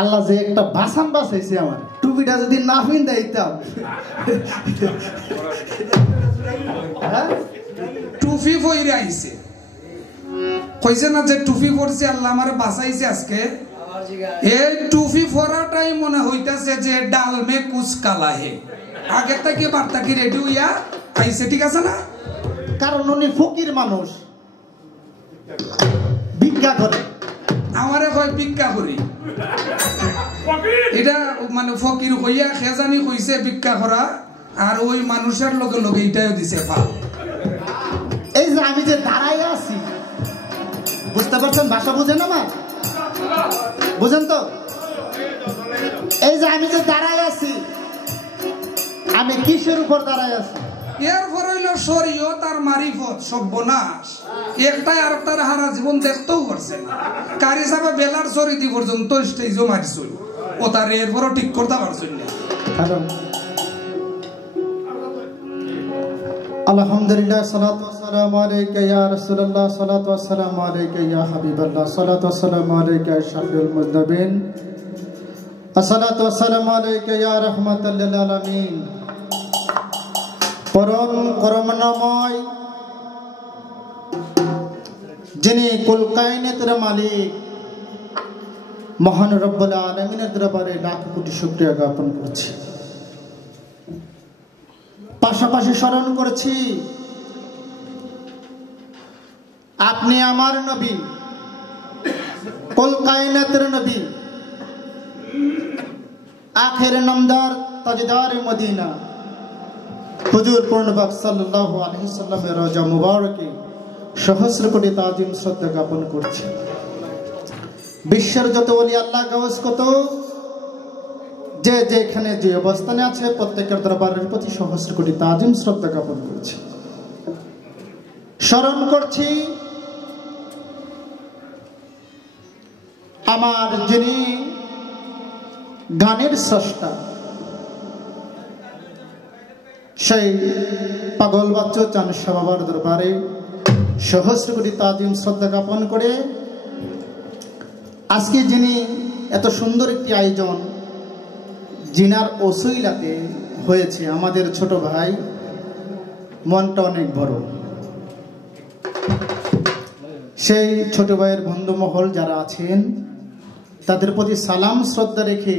আল্লাহ যে একটা বাসান বাসাইছে আমার, টুপিটা যদি না পিন্দা দিতাম। টুপি পইরে আইছে, কইছে না যে টুপি পরছে আল্লাহ আমারে বাঁচাইছে আজকে। এই টুপি পরাটাই মনে হইতাছে যে ডাল মে কুছ কালা হে, আগে থেকে বার্তা কি রেডি হইয়া আইছে, ঠিক আছে না? কারণ উনি ফকির মানুষ, ভিক্ষা করে। আমারে কয় ভিক্ষা করি, এটা মানে ফকির হইয়া খেজানি কইছে ভিক্ষা করা, আর ওই মানুষের লগে লগে এটাও দিছে ফা। এই যে আমি যে দাঁড়াই আছি, বুঝতে পারছেন? ভাষা বুঝেন আমার? বুঝেন তো? এই যে আমি যে দাঁড়াই আছি, আমি কিসের উপর দাঁড়াই আছি? এরপর হইল শরীয়ত আর মারিফত, সর্বনাশ। একটাই আর একটার হারা জীবন দেখতেও পারছে না। কারি সাহেব বেলার চরিতি পর্যন্ত স্টেজও মারছিল, ও তার এরপরও ঠিক করতে পারছিল না। আলহামদুলিল্লাহ, সালাতু ওয়াসসালামু আলাইকা ইয়া রাসূলুল্লাহ, সালাতু ওয়াসসালামু আলাইকা ইয়া হাবিবাল্লাহ, সালাতু ওয়াসসালামু আলাইকা ইয়া শাফিউল মুজনিবিন, আসসালাতু ওয়াসসালামু আলাইকা ইয়া রাহমাতাল লিল আলামিন। পরম করুণাময় যিনি কুল কায়নাতের মালিক মহান রব্বুল আলামিনের দরবারে লাখ কোটি শুকরিয়া জ্ঞাপন করছি। পাশাপাশি স্মরণ করছি আপনি আমার নবী, কুল কায়নাতের নবী, আখের নামদার তাজদার মদিনা হুজুর পূর্ণবাক সাল্লাল্লাহু আলাইহি সাল্লামের রওজা মুবারকে সহস্র কোটি তাজিম শ্রদ্ধা জ্ঞাপন করছি। বিশ্বের যত ওলি আল্লাহ গাওস কত যে যেখানে যে অবস্থানে আছে প্রত্যেকের দরবারের প্রতি সহস্র কোটি তাজিম শ্রদ্ধা জ্ঞাপন করছি। স্মরণ করছি আমার যিনি গানের স্রষ্টা, সেই পাগল বাচ্চা চান শাহ বাবার দরবারে সহস্র কোটি তাজিম শ্রদ্ধা জ্ঞাপন করে আজকে যিনি এত সুন্দর একটি আয়োজন জিনার ওসিলাতে হয়েছে, আমাদের ছোট ভাই, মনটা অনেক বড়। সেই ছোট ভাইয়ের বন্ধুমহল যারা আছেন তাদের প্রতি সালাম শ্রদ্ধা রেখে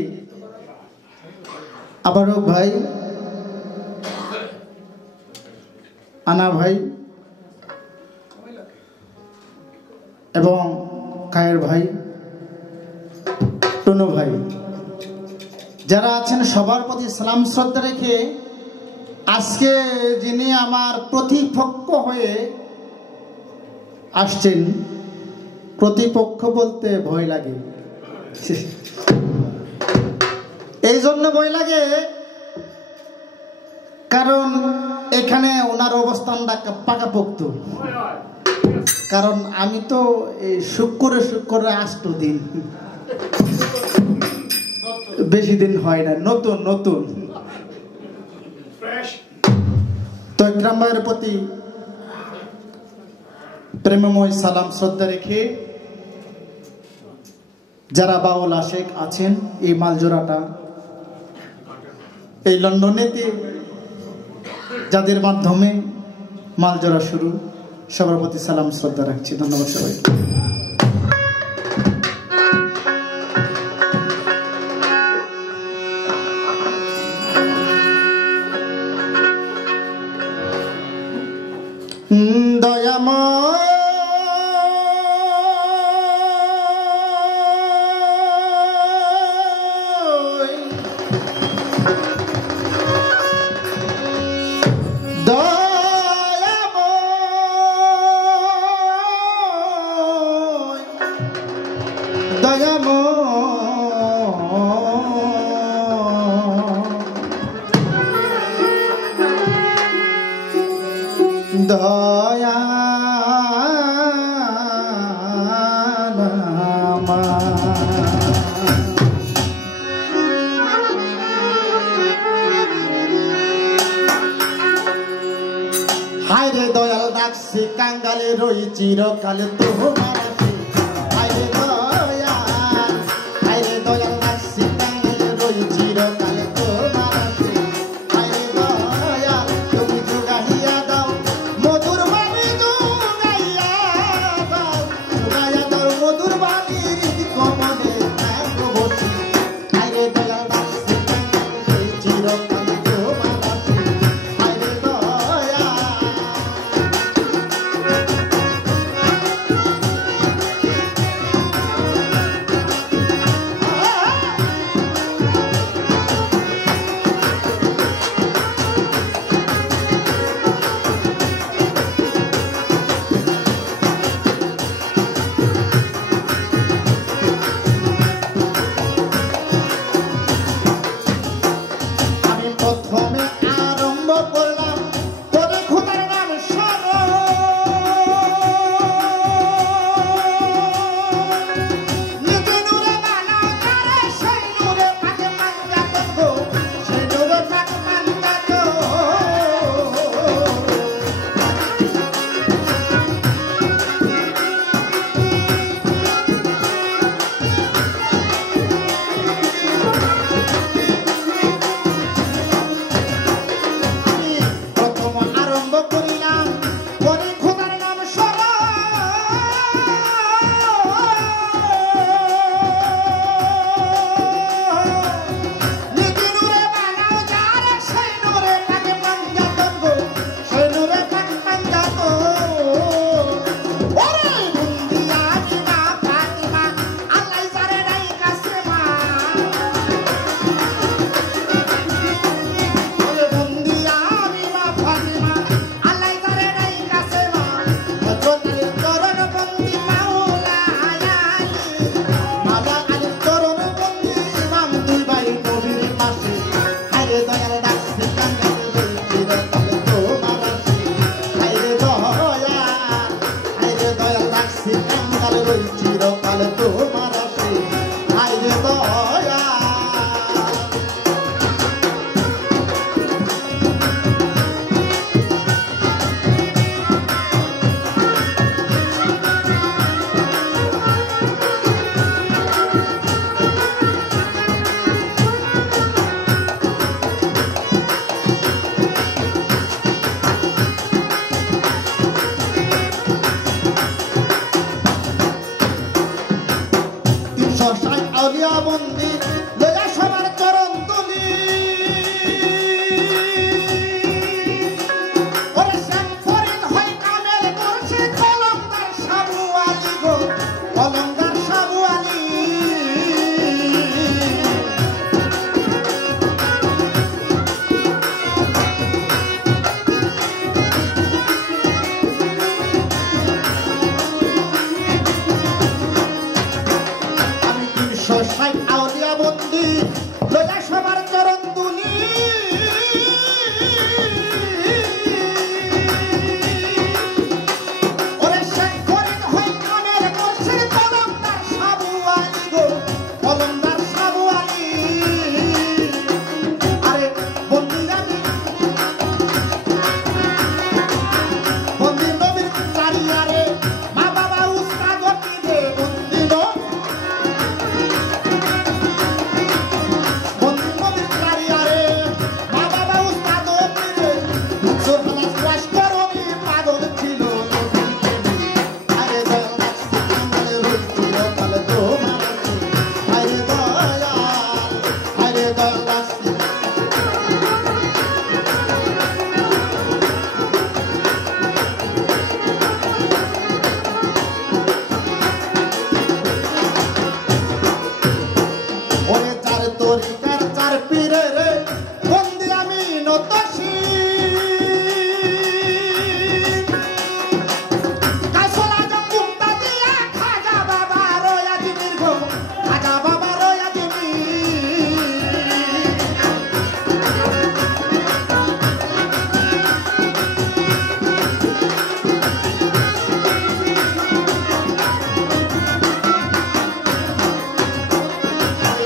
আবারও ভাই, আনা ভাই এবং কায়ের ভাই, টনু ভাই যারা আছেন সবার প্রতি সালাম শ্রদ্ধা রেখে আজকে যিনি আমার প্রতিপক্ষ হয়ে আসছেন, প্রতিপক্ষ বলতে ভয় লাগে, এই জন্য ভয় লাগে কারণ এখানে ওনার অবস্থানটা পাকাপোক্ত। কারণ আমি তো এই শুক্রে 8 দিন, বেশি দিন হয় না, নতুন নতুন। তো ইকরাম ভাইয়ের প্রতি প্রেমময় সালাম শ্রদ্ধা রেখে যারা বাউল আশেক আছেন এই মালজোড়াটা, এই লন্ডনেতে যাদের মাধ্যমে মালজোড়া শুরু, সবার প্রতি সালাম শ্রদ্ধা রাখছি। ধন্যবাদ সবাই। হায় রে দয়াল ডাকছি কাঙ্গালে রই চিরকালে তোমার, হায় রে দয়াল, হায় রে দয়াল দয়া আউলিয়া বন্দি লয়া সবার চরণ তুলি ওরে শ্যাম ফরিদ হয় কামেল করছে কলমদার সাবু আলী গো কলমদার সাবু আলী আউলিয়া বন্দি লয়া সবার চরণ তুলি ওরে শেখ ফরিদ হয় কামেল করছে কলমদার সাবু আলী গো কলমদার সাবু আলী আরে বন্দি আমি বন্দি নবীর চারিয়ারে মা বাবা উস্তাদ দিবে বন্দি তরিকার চার পীরে রে বন্দি আমি নতশি কাসলা জঙ্গুতা দিয়া খাজা বাবা রয়া দিমির গো খাজা বাবা রয়া দিমি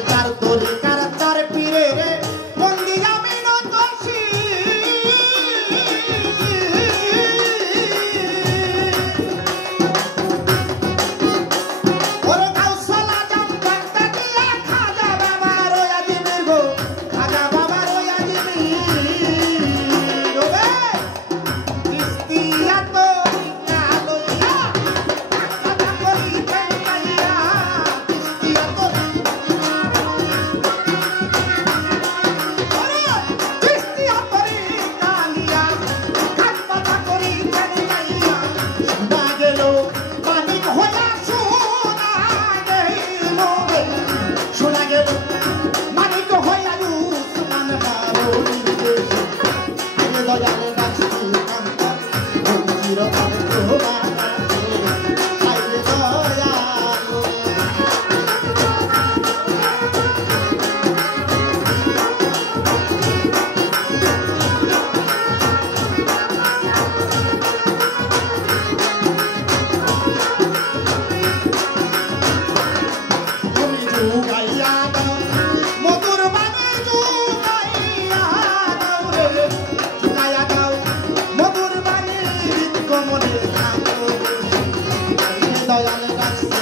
চার তরিকার চার পীরে রে বন্দি আমি নতশি ওরে কাসলা জঙ্গুতা দিয়া খাজা বাবা রয়া দিমির গো খাজা বাবা রয়া দিমি ওরে ইস্তিয়া তরিকা লইয়া খাজা করি কাইয়া ইস্তিয়া মধুর বাণী জুগাইয়া দাও রে জুগাইয়া দাও মধুর বাণী কমলে থাকো দয়াল রাখছি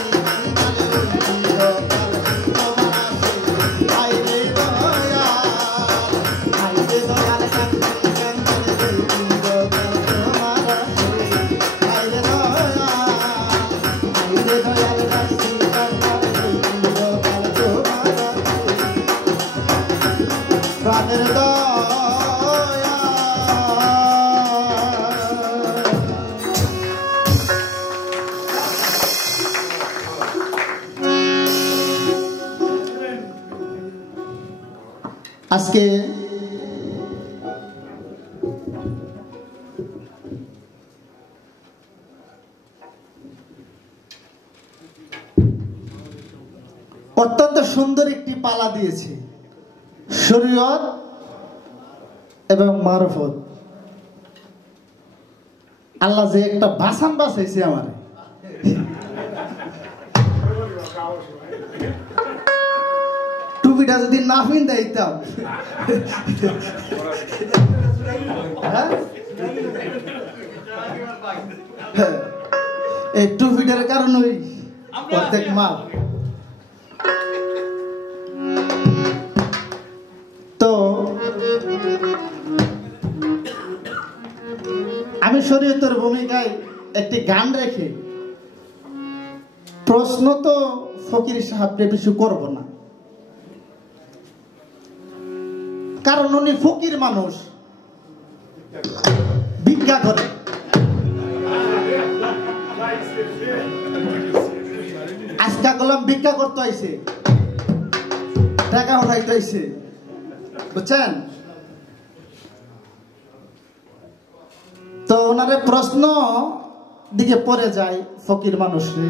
আইরে দয়াল প্রাণের দয়া আজকে অত্যন্ত সুন্দর একটি পালা দিয়েছে শরীয়ত এবং মারফত। আল্লাহ যে একটা বাসান বাসাইছে আমারে টুপিটা যদি না পিন্দা দিতাম, এই টুপিটার কারণেই অর্ধেক মাল। তো আমি শরীয়তের ভূমিকায় একটি গান রেখে প্রশ্ন তো ফকির সাহেবকে কিছু করব না, কারণ উনি ফকির মানুষ, ভিক্ষা করে। আজকা গোলাম ভিক্ষা করতে হয়েছে, টাকা উঠাইতে হয়েছে, বুঝছেন? তো ওনারে প্রশ্ন দিকে পড়ে যায় ফকির মানুষরে।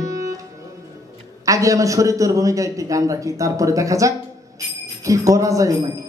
আগে আমি শরীয়তের ভূমিকায় একটি গান রাখি, তারপরে দেখা যাক কি করা যায় ওনাকে।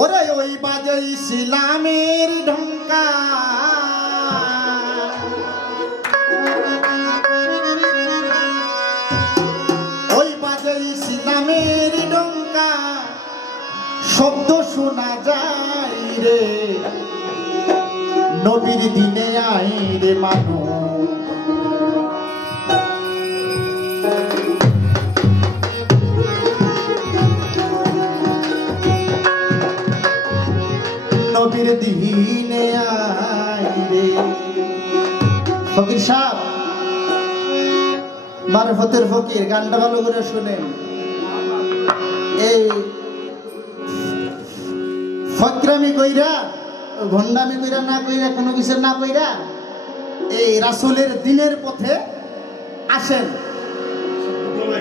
ওরে ওই বাজে ইসলামের ঢঙ্কা, ওই বাজে ইসলামের ঢঙ্কা, শব্দ শোনা যায় রে, নবীর দিনে আই রে মানুষ। নবীর দিনে আইরে। ফকির সাহেব, মারফতের ফকির, গানটা ভালো করে শুনেন। এই ফকরামি কইরা, ভণ্ডামি কইরা না কইরা, কোনো কিছু না কইরা এই রাসূলের দিনের পথে আসেন,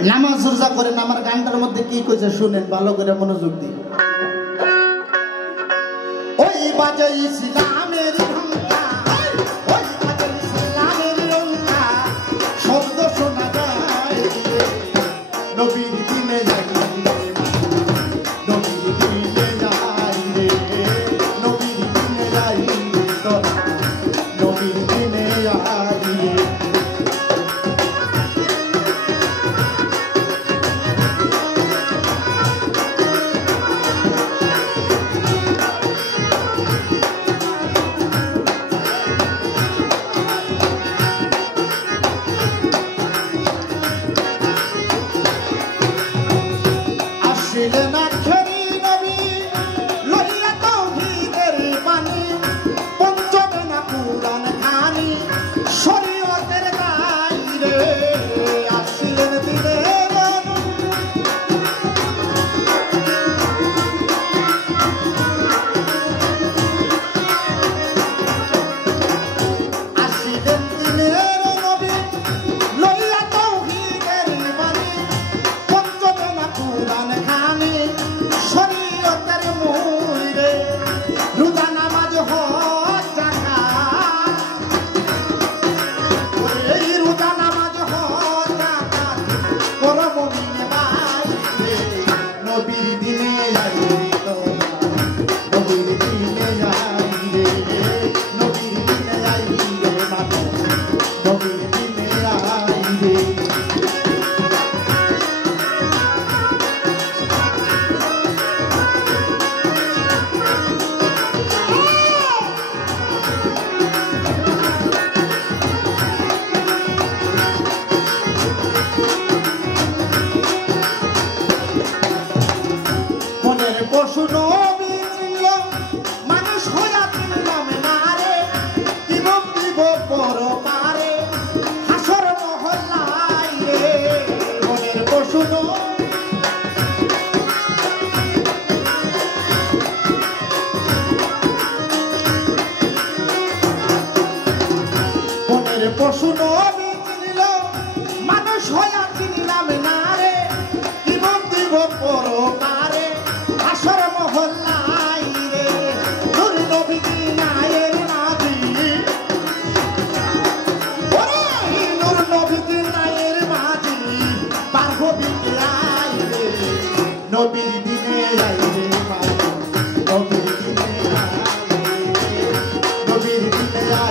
নামাজ রোজা করেন। আমার গানটার মধ্যে কি কইছে শুনেন ভালো করে, মনোযোগ দিয়ে। ওই বাজে ইসলামের ঢঙ্কা, ওই বাজে ইসলামের ঢঙ্কা, শব্দ শোনা যায় নবীর দিনে যাই রে, নবীর দিনে যাই রে, নবীর দিনে যাই রে, তো নবীর দিনে যাই রে।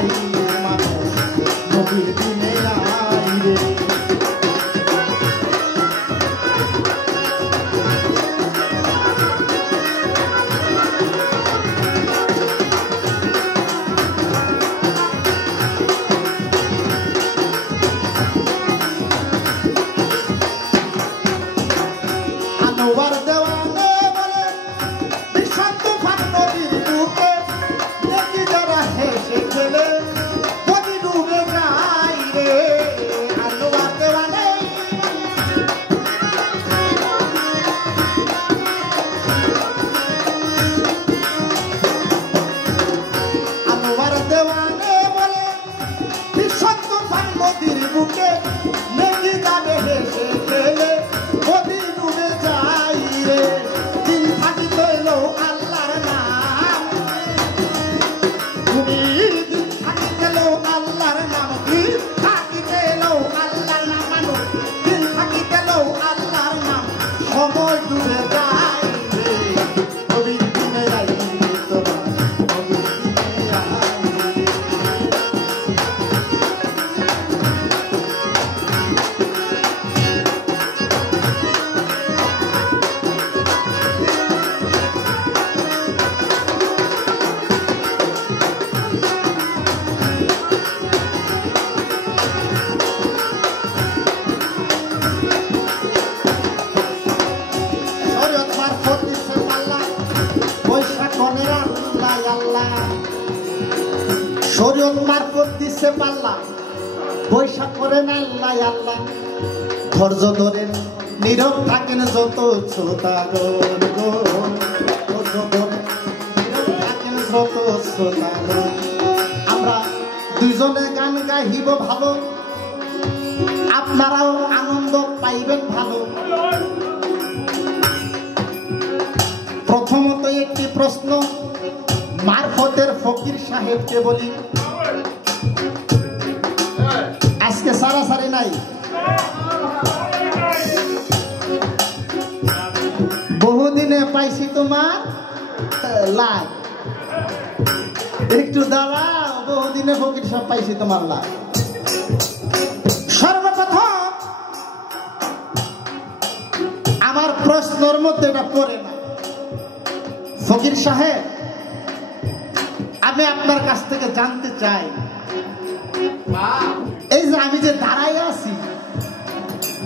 আই রে মানুষ নবীর দিনে আই রে আনোয়ার দেওয়ানে বলে ভীষণ তুফান নদীর বুকে দেখি যারা হেসে খেলে নদী ডুবে যায় রে আনোয়ার দেওয়ানে আনোয়ার দেওয়ানে বলে ভীষণ তুফান নদীর বুকে দেখি যাবে হেসে খেলে নদী ডুবে যায় রে দিন থাকিতে এলো আল্লাহর নাম তুমি দিন থাকিতে এলো আল্লাহর নাম দিন থাকিতে এলো আল্লাহর নাম মানুষ দিন থাকিতে এলো আল্লাহর নাম সময় ডুবে যায় রে নবীর দিনে আই রে তোমার নবীর দিনে আই রে শরীয়ত মারফত দিছে পাল্লা পয়সা কনের আল্লাহ আল্লাহ শরীয়ত মারফত দিছে পাল্লা পয়সা করেন আল্লাহ আল্লাহ ধৈর্য ধরেন নীরব থাকেন যত শ্রোতাগণ ধৈর্য ধরেন নীরব থাকেন যত শ্রোতাগণ আমরা দুইজনে গান গাইব ভালো আপনারাও আনন্দ পাইবেন ভালো প্রথমত একটি প্রশ্ন মারফতের ফকির সাহেবকে বলি আজকে সারাসারি নাই বহুদিনে পাইছি তোমার লাভ একটু দাঁড়াও বহুদিনে ফকির সাহেব পাইছি তোমার লাভ সর্বপ্রথম আমার প্রশ্নের মধ্যে এটা পড়ে না ফকির সাহেব আমি আপনার কাছ থেকে জানতে চাই এই যে আমি যে দাঁড়াই আছি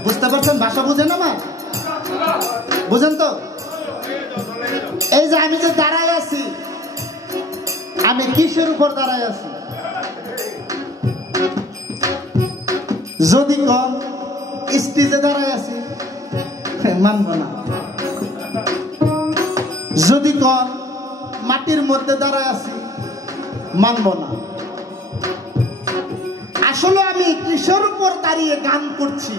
বুঝতে পারছেন ভাষা বুঝেন আমার বুঝেন তো এই যে আমি যে দাঁড়াই আছি আমি কিসের উপর দাঁড়াই আছি যদি কম স্টেজে দাঁড়াই আছি মানব না যদি কন মাটির মধ্যে দাঁড়ায় আছি মানব না আসলে আমি কিসের উপর দাঁড়িয়ে গান করছি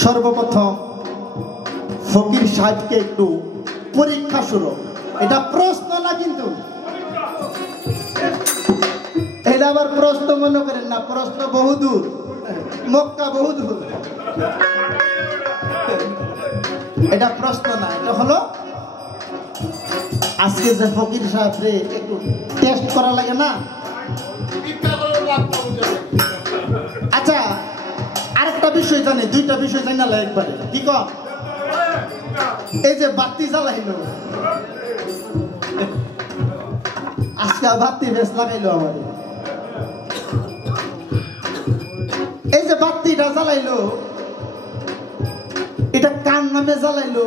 সর্বপ্রথম ফকির সাহেবকে একটু পরীক্ষা শুরু এটা প্রশ্ন না কিন্তু এটা আবার প্রশ্ন মনে করেন না প্রশ্ন বহুদূর মক্কা বহুদূর এটা প্রশ্ন না এটা হলো আজকে যে ফকির সাহেব রে একটু টেস্ট করা লাগে না আচ্ছা আরেকটা বিষয় জানি দুইটা বিষয় জানি না একবারে কি কম এই যে বাতি জ্বালাইলো আজকে বাতি বেশ লাগাইলো আমাদের এই যে বাতিটা জ্বালাইলো এটা কার নামে জ্বালাইলো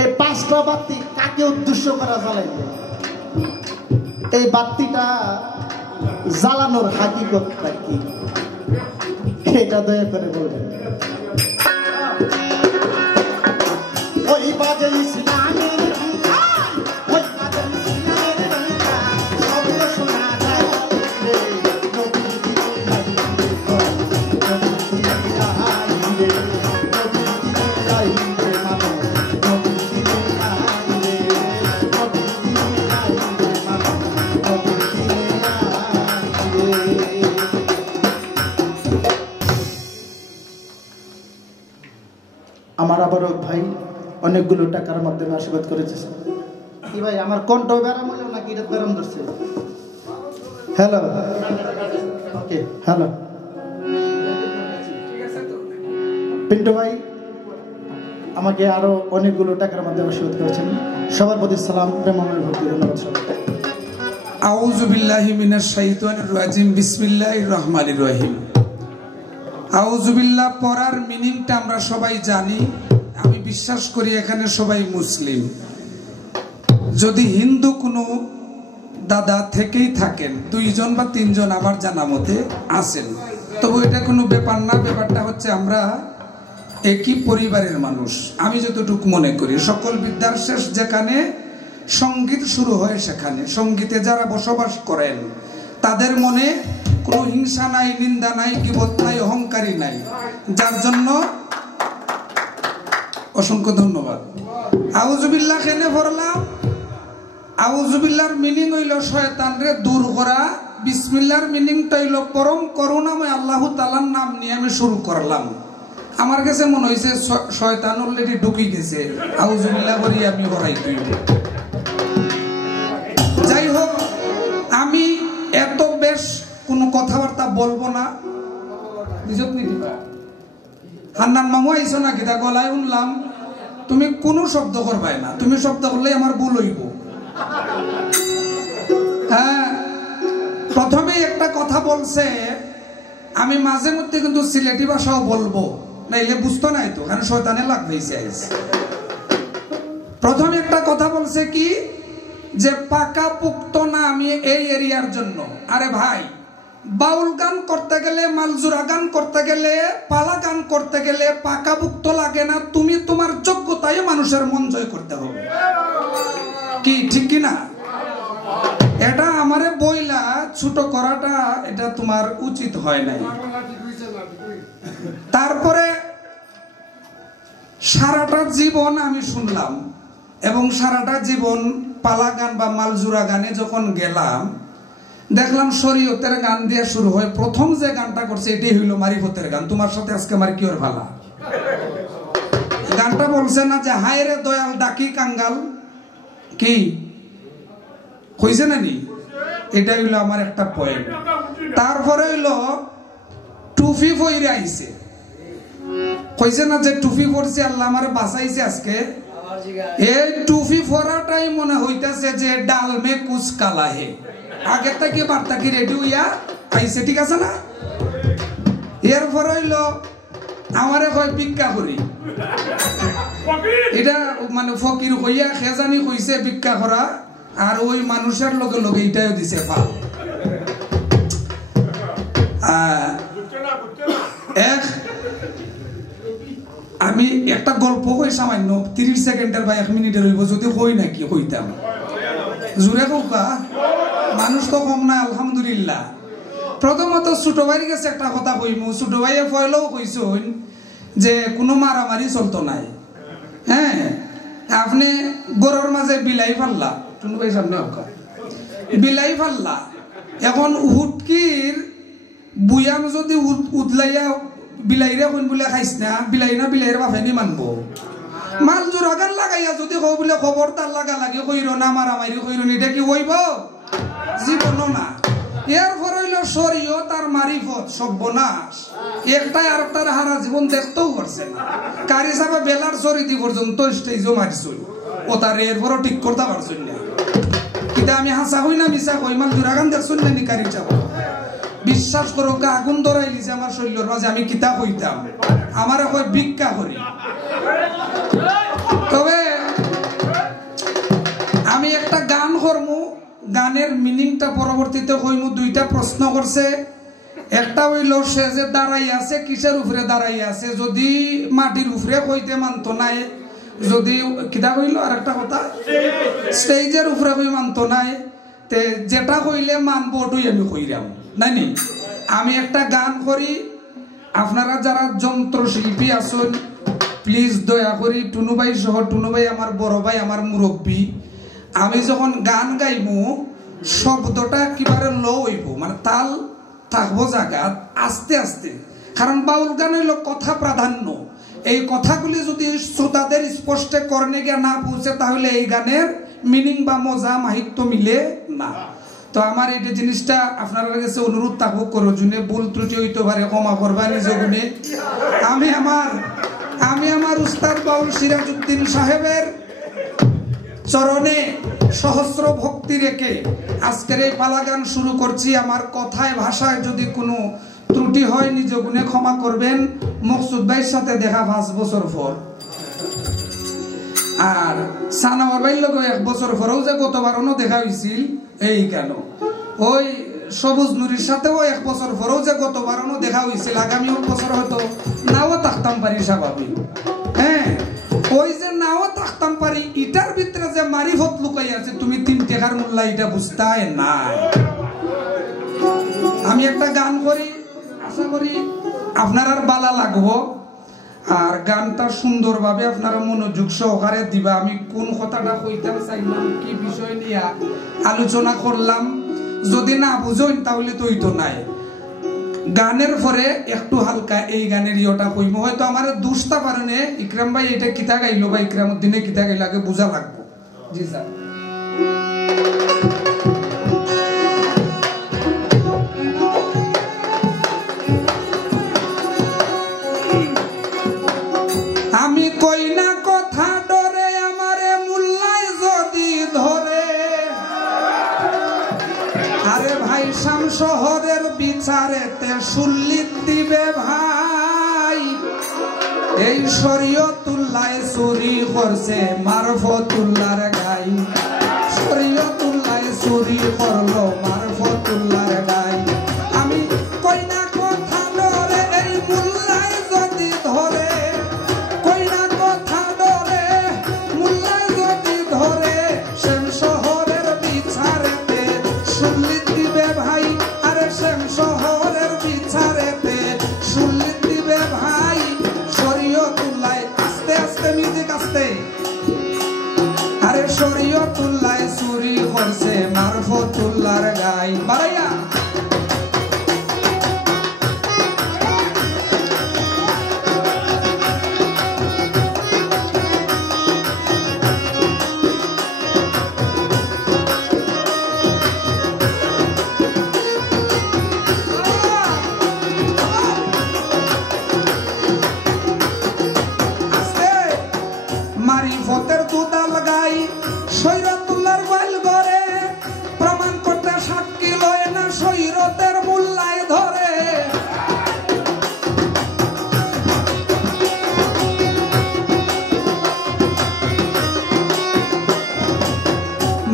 এই পাঁচটা বাতি কাকে উদ্দেশ্য করা জ্বালাইলো এই বাতিটা জ্বালানোর হাকিকতটা কি এটা দয়া করে বলবেন ওই বাজে ইসলামের ওই বাজে ইসলামের শব্দ শোনা যায় আমার আবারও ভাই অনেকগুলো টাকার মাধ্যমে আশীর্বাদ করেছে কি ভাই আমার কণ্ঠ ব্যারাম হলো নাকি এটা ব্যারাম ধরছে হ্যালো, ওকে, হ্যালো। পিন্টু ভাই আমাকে আরো অনেকগুলো টাকার মাধ্যমে আশীর্বাদ করেছেন। সবার প্রতি সালাম, প্রেমময় ভক্তি, ধন্যবাদ। আউযু বিল্লাহি মিনাশ শাইতানির রাজিম, বিসমিল্লাহির রহমানির রহিম। আউযু বিল্লাহ পড়ার মিনিংটা আমরা সবাই জানি। আমি বিশ্বাস করি এখানে সবাই মুসলিম। যদি হিন্দু কোনো দাদা থেকেই থাকেন, 2 জন বা 3 জন আমার জানা মতে আছেন, তবু এটা কোনো ব্যাপার না। ব্যাপারটা হচ্ছে আমরা একই পরিবারের মানুষ। আমি যতটুকু মনে করি সকল বিদ্যার শেষ যেখানে সঙ্গীত শুরু হয়, সেখানে সঙ্গীতে যারা বসবাস করেন তাদের মনে কোনো হিংসা নাই, নিন্দা নাই, গীবত নাই, অহংকারী নাই। যার জন্য অসংখ্য ধন্যবাদ। আউযুবিল্লাহ কেনে পড়লাম? আউযুবিল্লাহর মিনিং হইল শয়তানরে দূর করা। বিসমিল্লাহর মিনিংটা হইল পরম করুণাময় আল্লাহ তাআলার নাম নিয়ে আমি শুরু করলাম। আমার কাছে মনে হয়েছে শয়তান অলরেডি ঢুকে গেছে, আউযুবিল্লাহ করি আমি হরাই তুই। যাই হোক, আমি এত বেশ কোনো কথাবার্তা বলবো না। হান্নান মামু আইসো না কিতা গলায় শুনলাম, তুমি কোনো শব্দ করবাই না, তুমি শব্দ করলে আমার ভুল হইব। হ্যাঁ, প্রথমে একটা কথা বলছে, আমি মাঝে মধ্যে কিন্তু সিলেটি ভাষাও বলবো, নাইলে বুঝতো নাই তো, কারণ শয়তানে লাগবেইছে। প্রথমে একটা কথা বলছে কি, যে পাকা পুক্ত না আমি এই এরিয়ার জন্য। আরে ভাই, বাউল গান করতে গেলে, মালজুরা গান করতে গেলে, পালা গান করতে গেলে পাকা পুক্ত লাগে না। তুমি তোমার যোগ্যতায় মানুষের মন জয় করতে হবে, কি ঠিক কি না? এটা আমারে বইলা ছোট করাটা এটা তোমার উচিত হয় নাই। তারপরে সারাটা জীবন আমি শুনলাম, এবং সারাটা জীবন পালা গান বা মালজুরা গানে যখন গেলাম, দেখলাম শরীয়তের গান দিয়ে শুরু হয়। প্রথম যে গানটা করছে এটাই হইল মারিফতের গান, তোমার সাথে আজকে আমার কি ওর ভালা। গানটা বলছে না যে হায় রে দয়াল ডাকি কাঙ্গাল, কি কইছে না নি? এটা হইলো আমার একটা পয়েন্ট। তারপরে হইলো টুপি পইরে আইছে, কইছে না যে টুপি পরছে আল্লাহ আমার বাঁচাইছে আজকে। এই টুপি পরাটাই মনে হইতাছে যে ডাল মে কুছ কালা হে। আগে থেকে বার্তা কি রেডি হইয়া আইছে, ঠিক আছে না? এরপর হইলো আমারে কয় ভিক্ষা করি। এটা মানে ফকির হইয়া খেজানি কইছে ভিক্ষা করা, আর ওই মানুষের লগে লগে এটাও দিছে পাল। আমি একটা গল্প কই সামান্য, 30 সেকেন্ডের বা 1 মিনিটের হইব, যদি কই নাকি কইতাম জুড়ে কৌকা, মানুষ তো কম না আলহামদুলিল্লাহ। প্রথমত ছোট ভাইয়ের কাছে একটা কথা কইমু। ছোট ভাইয়ে পয়লেও কইছেন যে কোনো মারামারি চলতো নাই। হ্যাঁ, আপনি গরুর মাঝে বিলাই ফাল্লা, টুনু ভাই সামনে হোকা, বিলাই ফাল্লা, এখন হুটকির বুয়াম যদি উদলাইয়া বিলাইরে কইন বলে খাইছ না, বিলাই না বিলাইয়ের বাফেনি মানবো। মাল জোরাগান লাগাইয়া যদি কও বলে খবরদার লাগা লাগে কইর না, মারামারি কইর, এটা কি হইব? জীবনও না। এরপর হইল শরীয়ত আর মারিফত, সর্বনাশ। একটাই আর একটার হারা জীবন দেখতেও পারছে না। কারি সাহেব বেলার চরিতি পর্যন্ত স্টেজও মারিছই, ও তার এরপরও ঠিক করতে পারছই না। কিন্তু আমি হাসা হই না মিশা কই, মাল জোরাগান দেখছই না নি কারি চাপ। বিশ্বাস করো, আগুন ধরাই লিছে আমার শরীরের মাঝে। আমি কিতা কইতাম, আমার কই ভিক্ষা করি। তবে আমি একটা গান করমু, গানের মিনিংটা পরবর্তীতে কইমু। 2টা প্রশ্ন করছে, একটা হইল সে যে দাঁড়াই আছে কিসের উপরে দাঁড়াই আছে, যদি মাটির উপরে কইতে মানতো নাই, যদি কিতা কইল আর একটা কথা স্টেজের উপরে কই মানতো নাই, তে যেটা কইলে মানবো ওটাই আমি কইরাম নাইনি। আমি একটা গান করি, আপনারা যারা যন্ত্রশিল্পী আছেন প্লিজ দয়া করি, টুনু ভাই সহ, টুনু ভাই আমার বড় ভাই, আমার মুরব্বী, আমি যখন গান গাইবো শব্দটা কিভাবে লো হইব, মানে তাল থাকবো জায়গাত আস্তে আস্তে। কারণ বাউল গান হইল কথা প্রাধান্য। এই কথাগুলি যদি শ্রোতাদের স্পষ্ট কর্ণে গিয়ে না পৌঁছে, তাহলে এই গানের মিনিং বা মজা মাহিত্য মিলে না। তো আমার এই জিনিসটা আপনার কাছে অনুরোধ থাকুক করো জুনে ভুল ত্রুটি হইতে পারে ক্ষমা করবা নিজ গুণে। আমি আমার উস্তাদ বাউল সিরাজউদ্দিন সাহেবের চরণে সহস্র ভক্তি রেখে আজকের এই পালা গান শুরু করছি। আমার কথায় ভাষায় যদি কোনো ত্রুটি হয় নিজ গুণে ক্ষমা করবেন। মকসুদ ভাইয়ের সাথে দেখা 5 বছর পর, আর সানাওয়ার ভাইয়ের লোক 1 বছর পরেও যে গতবারও দেখা হয়েছিল এই কেন, ওই সবুজ নুরির সাথেও 1 বছর পরেও যে গতবারও দেখা হয়েছিল, আগামী বছর হয়তো নাও থাকতাম পারি স্বাভাবিক। হ্যাঁ, ওই যে নাও থাকতাম পারি ইটার ভিতরে যে মারিফত লুকাই আছে তুমি 3 টাকার মূল্য এটা বুঝতাই না। আমি একটা গান করি, আশা করি আপনার আর বালা লাগবো, আর গানটা সুন্দরভাবে আপনারা মনোযোগ সহকারে দিবা। আমি কোন কথাটা কইতাম চাইলাম, কি বিষয় নিয়ে আলোচনা করলাম, যদি না বুঝেন তাহলে তো হইতো নাই। গানের পরে একটু হালকা এই গানের ইয়েটা কইম, হয়তো আমার দুষ্টা পারেনে ইকরাম ভাই এটা কিতা গাইলো বা ইকরামউদ্দিনে কিতা গাইলো আগে বুঝা লাগবো। জি স্যার। আমি কই না কথা ডরে আমারে মুল্লাই যদি ধরে, আরে ভাই শাম শহরের বিচারেতে সুল্লিত দিবে ভাই। এই শরীয়তুল্লাহ চুরি করছে মারফতুল্লাহর গাই, শরীয়তুল্লাহ চুরি করলো মারফতুল্লাহর গাই। আমি কই না কথা ডরে এই মুল্লাই যদি ধরে, কই না কথা ডরে মুল্লাই যদি ধরে, শ্যাম শহরের বিচারেতে সুল্লিত দিবে ভাই। আরে শ্যাম শহরের বিচারেতে সুল্লিত দিবে ভাই। শরীয়তুল্লাহ আস্তে আস্তে মিউজিক আস্তে, আরে শরীয়তুল্লাহ চুরি করছে মারফতুল্লাহর গাই। বাড়াইয়া মারিফতের দুদাল গাই শরীয়তুল্লাহর বাইল করে, প্রমাণ করতে সাক্ষী লয় না শরীয়তের মুল্লায় ধরে।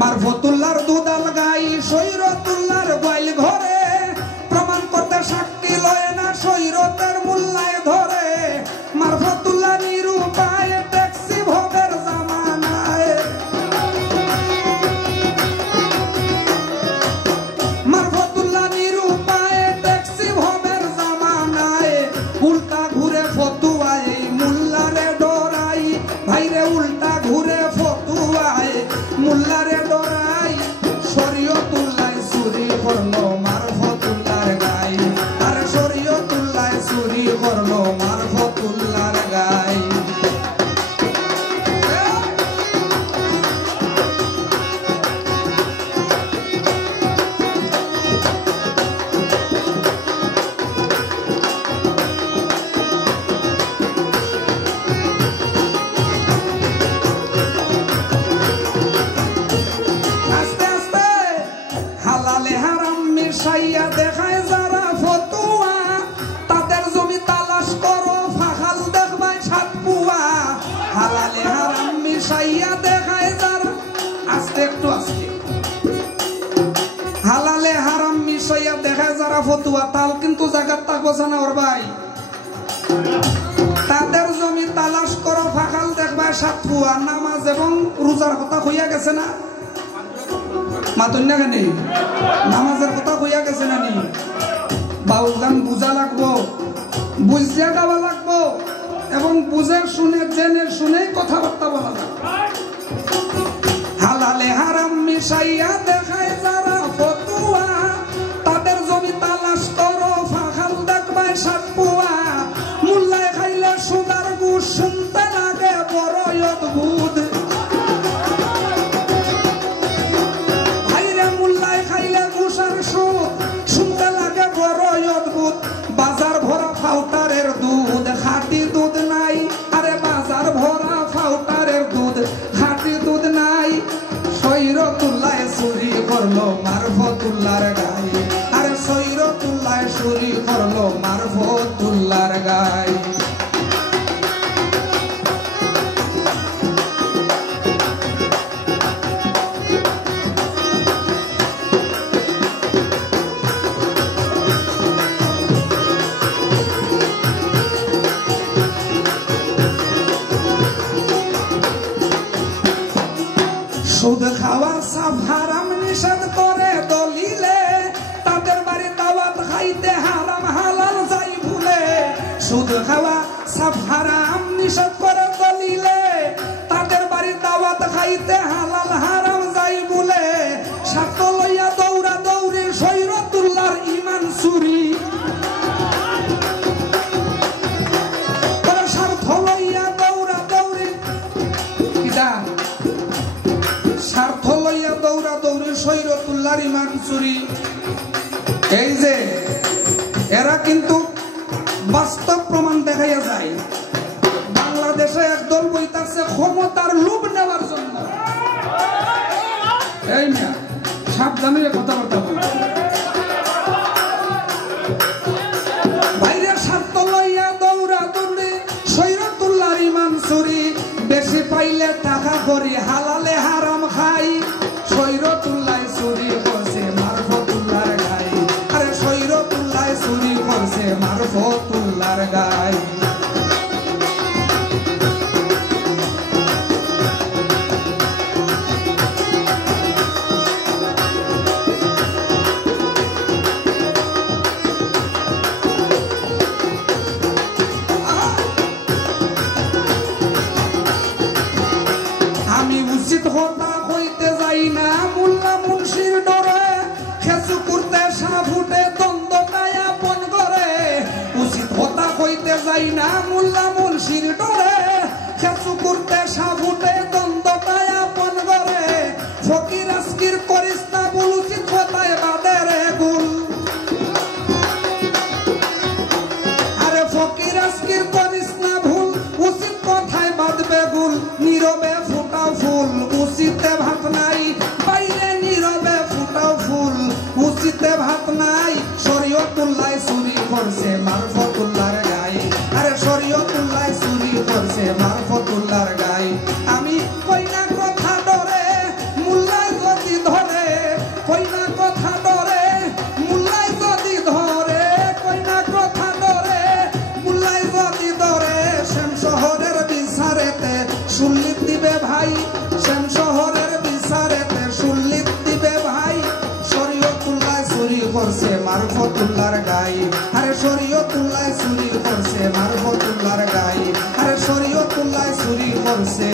মারফতুল্লাহর দুদাল গাই শরীয়তুল্লাহর বাইল ঘরে, প্রমাণ করতে সাক্ষী লয় না শরীয়তের মুল্লায় ধরে। মারফতুল্লাহ নিরূপায় ট্যাক্সি ভোগের জামানায়, মারফতুল্লাহ নিরূপায় ট্যাক্সি ভোগের জামানায়। উল্টা ঘুরে ফতুয়ায় মুল্লারে ডরাই, ভাইরে উল্টা ঘুরে ফতুয়ায় মুল্লারে ডরাই। শরীয়তুল্লাহ চুরি করলো মারফতুল্লাহর গাই, আর শরীয়তুল্লাহ চুরি করলো মারফতুল্লাহর গাই। আস্তে আস্তে হালালে হারাম মিশাইয়া দেখায় যারা ফতুয়া, তাদের জমি তালাশ করো ফাহাল দেখবাই 7 পুয়া। হালালে হারাম মিশাইয়া দেখায় যারা, আস্তে একটু আস্তে, হালালে হারাম মিশাইয়া দেখায় যারা ফতুয়া, তাল কিন্তু জায়গা থাকবো না ওর ভাই। তাদের জমি তালাশ করো ফাহাল দেখবাই 7 পুয়া। নামাজ এবং রোজার কথা হইয়া গেছে না মাতুন্যা কেন, নামাজের কথা হইয়া গেছে না নি? বাউল গান বুঝা লাগবো, বুঝিয়া গাওয়া লাগবো, এবং বুঝে শুনে জেনে শুনে কথাবার্তা বলা লাগবে। হালালে হারাম মিশাইয়া দেখায় যারা ফতুয়া, তাদের জমি তালাশ করো ফাহাল দেখবাই 7 পুয়া। মুল্লায় খাইলে সুদার গুড় শুনতে লাগে বড় অদ্ভুত, ভাইরে মুল্লায় খাইলে সুদের সুদ শুনতে লাগে বড়ই অদ্ভুত বাজার ভরা ফাউটারের দুধ খাঁটি দুধ নাই আরে বাজার ভরা ফাউটারের দুধ খাঁটি দুধ নাই সৈরতুল্লাহ চুরি করলো মারফতুল্লাহর গায়ে আরে সৈরতুল্লাহ চুরি করলো মারফতুল্লাহর গায়ে সুদ খাওয়া সাফ হারাম নিষেধ করে দলিলে তাদের বাড়ি দাওয়াত খাইতে হারাম হালাল যাই ভুলে সুদ খাওয়া সাফ হারাম নিষেধ করে দলিলে তাদের বাড়ি দাওয়াত খাইতে হালাল হারাম যাই ভুলে স্বার্থ লইয়া দৌড়া দৌড়ি সৈরতুল্লাহর ঈমান চুরি স্বার্থ লইয়া দৌড়া দৌড়ি কিটা স্বার্থ লইয়া দৌড়া দৌড়ি সৈরতুল্লাহর ঈমান চুরি এই যে এরা কিন্তু বাস্তব প্রমাণ দেখাইয়া যায় বাংলাদেশে একদল বইতাছে ক্ষমতার লোভ নেওয়ার জন্য এই না সাবধানে কথাবার্তা বল বাইরের স্বার্থ লইয়া দৌড়া দৌড়ি সৈরতুল্লাহর ঈমান চুরি বেশি পাইলে টাকা করি হালালে হারাম খাই সৈরতুল্লাহ চুরি করছে মারফতুল্লাহর গায়ে আরে সৈরতুল্লাহ চুরি করছে মারফতুল্লাহর গায়ে আমি উচিত হতা হইতে যাই না মোল্লা মুন্সির ডরে খেসু করতে সাফুটে দ্বন্দ্বটায় আপন করে উচিত হতা হইতে যাই না মোল্লা মুন্সির ডরে খেসু করতে সাফুটে দ্বন্দ্বটায় আপন করে ফকির আজকির করিস না ভুল উচিত হতায় বাদের গুল আরে ফকির আজকির করিস না ভুল উচিত কথায় বাঁধবে গুল নীরবে ফুটাও ফুল উচিতে ভাত নাই বাইরে নীরবে ফুটাও ফুল উচিতে ভাত নাই শরীয়তুল্লাহ চুরি করছে মারফতুল্লাহর গায়ে আরে শরীয়তুল্লাহ চুরি করছে মারফতুল্লাহর গায়ে আমি কইনা কথা ডরে মুল্লাই যদি ধরে কইনা কথা ডরে মুল্লাই যদি ধরে কইনা কথা ডরে মুল্লাই যদি ধরে শ্যাম শহরের বিচারেতে সুল্লিত দিবে ভাই শ্যাম শহরের বিচারেতে সুল্লিত দিবে ভাই শরীয়তুল্লাহ চুরি করছে মারফতুল্লাহর গায়ে আরে শরীয়তুল্লাহ চুরি করছে মারফতুল্লাহর গায়ে আরে শরীয়তুল্লাহ চুরি করছে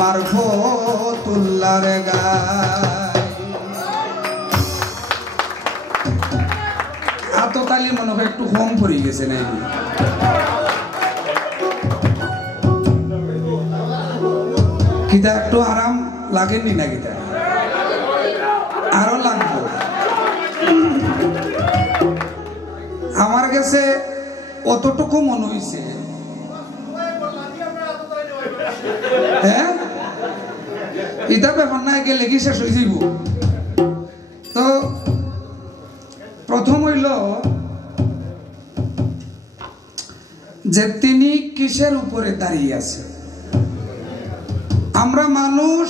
মারফতুল্লাহর গায়ে আততালি মনে হয় একটু কম পড়ে গেছে না কিতা একটু আরাম লাগেনি না কিতা আরো লাগবে আমার কাছে অতটুকু মনে হইছে হ্যাঁ এটা ব্যাপার না গেলে কি শেষ হয়ে যাব তো প্রথম হইল যে তিনি কিসের উপরে দাঁড়িয়ে আছে আমরা মানুষ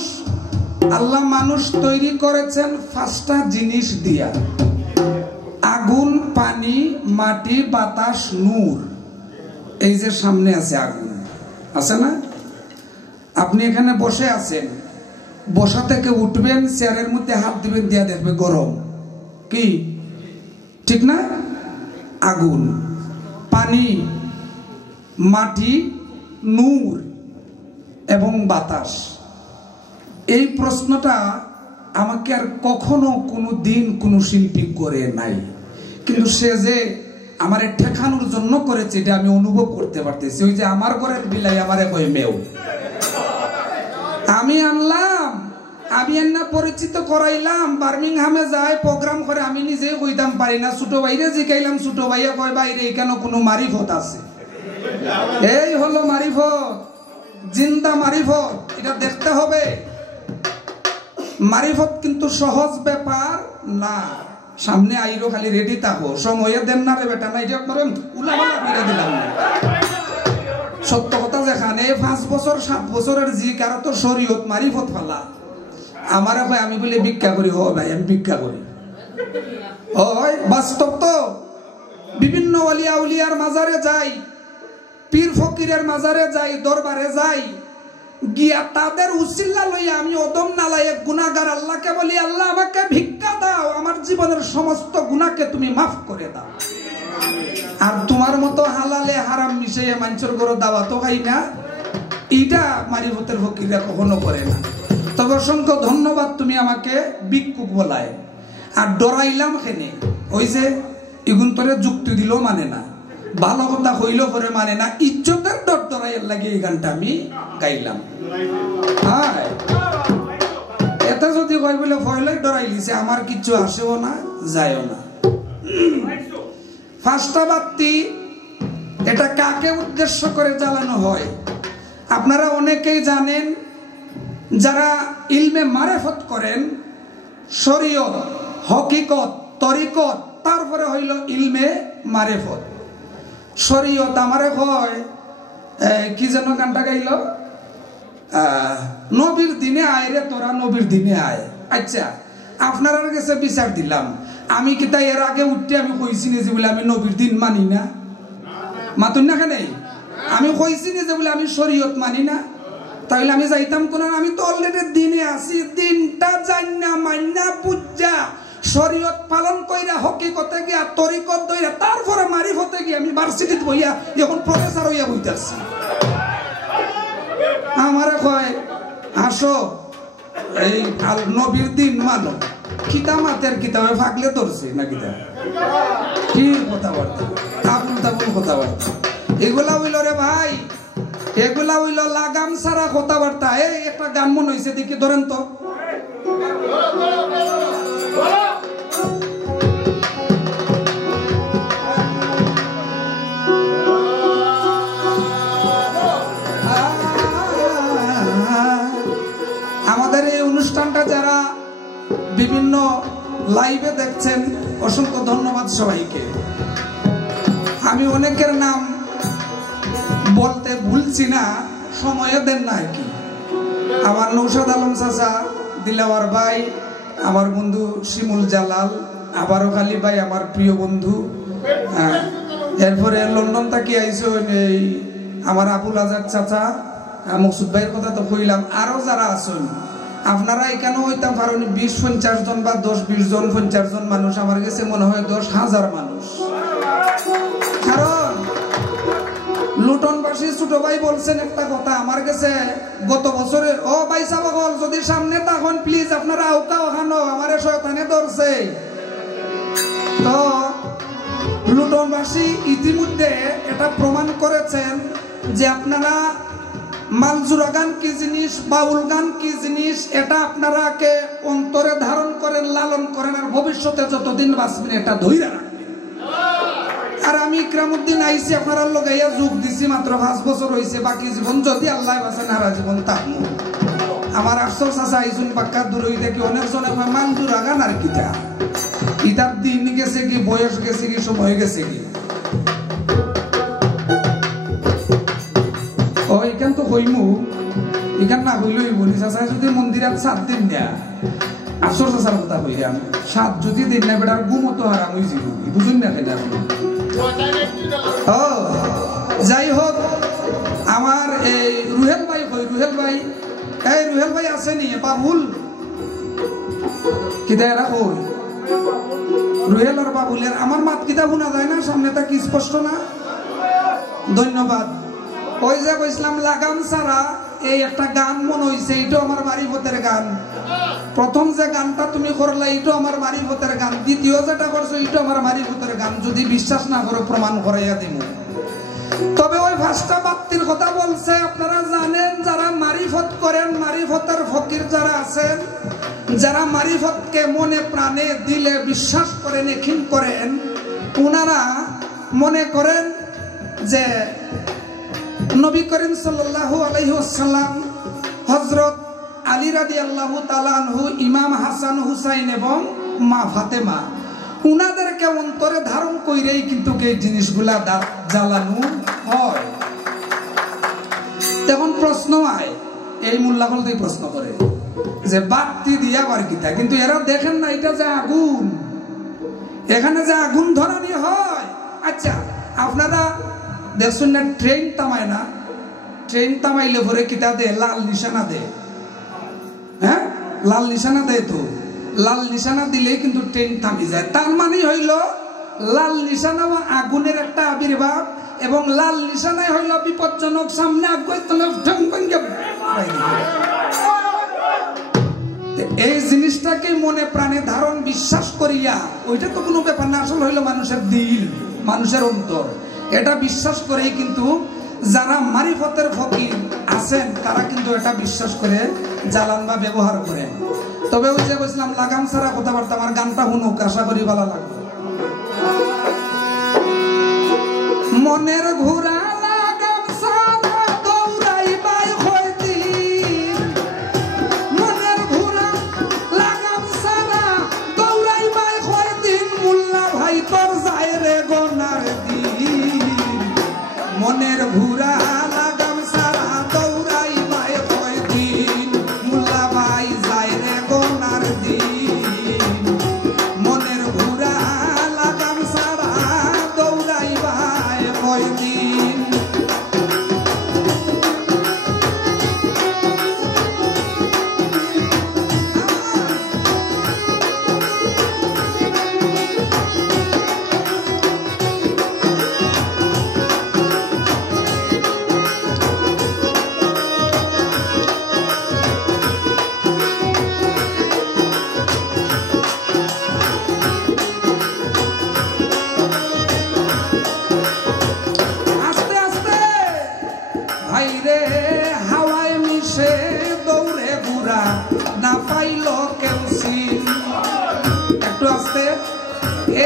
আল্লাহ মানুষ তৈরি করেছেন পাঁচটা জিনিস দিয়া আগুন পানি মাটি বাতাস নূর এই যে সামনে আছে আগুন আছে না আপনি এখানে বসে আছেন বসা থেকে উঠবেন চেয়ারের মধ্যে হাত দিবেন দিয়া দেখবে গরম কি ঠিক না আগুন পানি মাটি নূর এবং বাতাস এই প্রশ্নটা আমাকে আর কখনো কোনো দিন কোনো শিল্পী করে নাই কিন্তু সে যে আমারে ঠেকানোর জন্য করেছে এটা আমি অনুভব করতে পারতেছি ওই যে আমার ঘরের বিলাই আমারে কই মেও আমি আনলাম আমি এন্না পরিচিত করাইলাম, বার্মিংহামে যায় প্রোগ্রাম করে, আমি নিজেই কইতাম পারি না, ছোট ভাইরে জিকাইলাম, ছোট ভাইয়া কয় বাইরে এখানে কোনো মারিফত আছে। এই হলো মারিফত, জিন্দা মারিফত, এটা দেখতে হবে। মারিফত কিন্তু সহজ ব্যাপার না। সামনে আইরো, খালি রেডি থাকো, সময়ে দেন না রে বেটা, না এটা একবারে উলামালা করে দিলাম। সত্য কথা যেখানে 5 বছর 7 বছরের জি কারো তো শরীয়ত মারিফত ফালা, আমার ভাই আমি বলে ভিক্ষা করি, হ ভাই আমি ভিক্ষা করি, হয় বাস্তব তো। বিভিন্ন ওলিয়া উলিয়ার মাজারে যাই, পীর ফকিরের মাজারে যাই, দরবারে যাই, গিয়া তাদের উসিলা লইয়া আমি ওদম নালায়েক গুনাহগার আল্লাহকে বলি, আল্লাহ আমাকে ভিক্ষা দাও, আমার জীবনের সমস্ত গুনাহকে তুমি মাফ করে দাও। আর তোমার মতো হালালে হারাম মিশিয়ে মানুষের ঘরে দাওয়াতও খাই না, এইটা মারিফতের ফকিররা কখনো করে না। তবে অসংখ্য ধন্যবাদ, তুমি আমাকে ভিক্ষুক বলায়। আর ডরাইলাম কেনে, ওই যে এগুন তোরে যুক্তি দিলেও মানে না, ভালো কথা হইলেও পরে মানে না, ইজ্জতের ডর ডরাইয়ের লাগে এই গানটা আমি গাইলাম। হ্যাঁ, এতে যদি কয় বলে ভয়লাই ডরাই লিছে, আমার কিচ্ছু আসেও না যায়ও না। ফার্স্টা বাত্তি এটা কাকে উদ্দেশ্য করে জ্বালানো হয় আপনারা অনেকেই জানেন। যারা ইলমে মারেফত করেন, শরীয়ত, হকিকত, তরিকত, তারপরে হইল ইলমে মারেফত। শরীয়ত আমারে হয় কি যেন গানটা গাইল, নবীর দিনে আয় রে তোরা, নবীর দিনে আয়। আচ্ছা, আপনার কাছে বিচার দিলাম, আমি কি তাই এর আগে উঠতে আমি কইছি যে বলে আমি নবীর দিন মানি না? মাতুন না কেন? আমি কইছি যে বলে আমি শরীয়ত মানি না, তাহলে আমি যাইতাম কোন? আমি তো অলরেডি দিনে আছি, দিনটা জান্না মান্না বুঝা শরীয়ত পালন কইরা হকিকতে গিয়া তরিকত দইরা তারপরে মারিফতে গিয়া আমি ভার্সিটিতে বইয়া এখন প্রফেসর হইয়া বইতাছি। আমারে কয় আসো এই নবীর দিন মানো, কিতামাতের কিতাবে ফাগলে ধরছে না কিতা, কি কথাবার্তা, আবুল তাবুল কথাবার্তা, এগুলা হইল রে ভাই, এগুলা হইল লাগাম ছাড়া কথাবার্তা। এই একটা গান মনে হয়েছে, দেখি ধরেন তো। আমাদের এই অনুষ্ঠানটা যারা বিভিন্ন লাইভে দেখছেন, অসংখ্য ধন্যবাদ সবাইকে। আমি অনেকের নাম বলতে ভুলছি না, সময় দেন না আর কি। আমার নৌশাদ আলম চাচা, দিলাওয়ার ভাই, আমার বন্ধু শিমুল জালাল, আবারও খালি ভাই আমার প্রিয় বন্ধু। এরপরে লন্ডন থেকে আইসো এই আমার আবুল আজাদ চাচা, মকসুদ ভাইয়ের কথা তো কইলাম, আরো যারা আছেন আপনারা এখানে হইতাম পারেন 20-50 জন বা 10-20 জন 50 জন মানুষ, আমার কাছে মনে হয় 10,000 মানুষ। কারণ লুটনবাসী ছোট ভাই বলছেন একটা কথা আমার কাছে গত বছরে, ও ভাই সাবল যদি সামনে তখন প্লিজ আপনারা আউকা ওখানো, আমারে শয়তানে ধরছে। তো লুটনবাসী ইতিমধ্যে এটা প্রমাণ করেছেন যে আপনারা মালজুরা গান কি জিনিস, বাউল গান কি জিনিস, এটা আপনারা কে অন্তরে ধারণ করেন, লালন করেন, আর ভবিষ্যতে যতদিন বাঁচবেন এটা ধইরা রাখবেন। আর আমি ইকরামউদ্দিন আইসি আপনারা লগাইয়া যোগ দিছি, মাত্র 5 বছর হয়েছে, বাকি জীবন যদি আল্লাহ বাঁচেন হারা জীবন থাকবো। আমার 800 চাষা আইসুন পাক্কা দূর হই দেখি অনেক জনে মালজুরা গান আর কিতা, ইতার দিন গেছে কি, বয়স গেছে কি, সময় গেছে কি। ও এখান তো হইমু, এখান না হইলই বলি চাষা যদি মন্দিরাত 7 দিন দেয়া, 800 চাষার কথা কইলাম, 7 যদি দিন না বেটার গুমতো হারাম হয়ে যাব, বুঝুন না কেন? ও যাই হোক, আমার এই রুহেল ভাই কই, রুহেল ভাই, এই রুহেল ভাই আসেনি? বাবুল কিতা এরা কই, রুহেল আর বাবুলের আমার মাত কিতা শোনা যায় না? সামনে তা কি স্পষ্ট না? ধন্যবাদ। ওই যে কইছিলাম লাগাম ছাড়া এই একটা গান মনে হইছে, এইটা আমার মারিফতের গান। প্রথম যে গানটা তুমি করলা এইটা আমার মারিফতের গান, দ্বিতীয় যেটা করছো এইটা আমার মারিফতের গান। যদি বিশ্বাস না করো প্রমাণ করাইয়া দিব। তবে ওই 5টা বাত্তির কথা বলছে আপনারা জানেন, যারা মারিফত করেন, মারিফতের ফকির যারা আছেন, যারা মারিফতকে মনে প্রাণে দিলে বিশ্বাস করেন, একিন করেন, ওনারা মনে করেন যে নবী করিম সাল্লাল্লাহু আলাইহি ওয়াসাল্লাম, হযরত আলী রাদিয়াল্লাহু তাআলা আনহু, ইমাম হাসান হুসাইন এবং মা ফাতেমা, উনাদেরকে অন্তরে ধারণ কইরেই কিন্তু এই জিনিসগুলা জ্বালানো হয়। তখন প্রশ্ন হয়, এই মোল্লা হলতেই প্রশ্ন করে যে বাতি দিয়া আবার কিতা, কিন্তু এরা দেখেন না এটা যে আগুন, এখানে যে আগুন ধরানি হয়। আচ্ছা, আপনারা দেখছেন না ট্রেন থামায় না, ট্রেন থামাইলে পরে কিতা দে, লাল নিশানা দে, হ্যাঁ লাল নিশানা দেয়, তো লাল নিশানা দিলেই কিন্তু ট্রেন থামি যায়। তার মানে হইল লাল নিশানা আগুনের একটা আবির্ভাব, এবং লাল নিশানায় হইল বিপজ্জনক, সামনে এই জিনিসটাকে মনে প্রাণে ধারণ বিশ্বাস করিয়া, ওইটা তো কোনো ব্যাপার না, আসলে হইল মানুষের দিল, মানুষের অন্তর, এটা বিশ্বাস করেই কিন্তু যারা মারিফতের ফকির আছেন তারা কিন্তু এটা বিশ্বাস করে জ্বালান বা ব্যবহার করেন। তবে ওই যে বলছিলাম লাগাম ছাড়া কথাবার্তা, আমার গানটা শুনুক, আশা করি ভালো লাগবে। মনের ঘোড়া লাগাম ছাড়া দৌড়াইবাই হইদিন, মনের ঘোড়া লাগাম ছাড়া দৌড়াইবাই হইদিন, মোল্লা ভাই তোর যায় রে গোনার দিন, মনের ঘোড়া লাগাম ছাড়া দৌড়াইবাই হইদিন, মোল্লা ভাই যায় রে গোনার দিন, মনের ঘোড়া লাগাম ছাড়া দৌড়াইবাই হইদিন।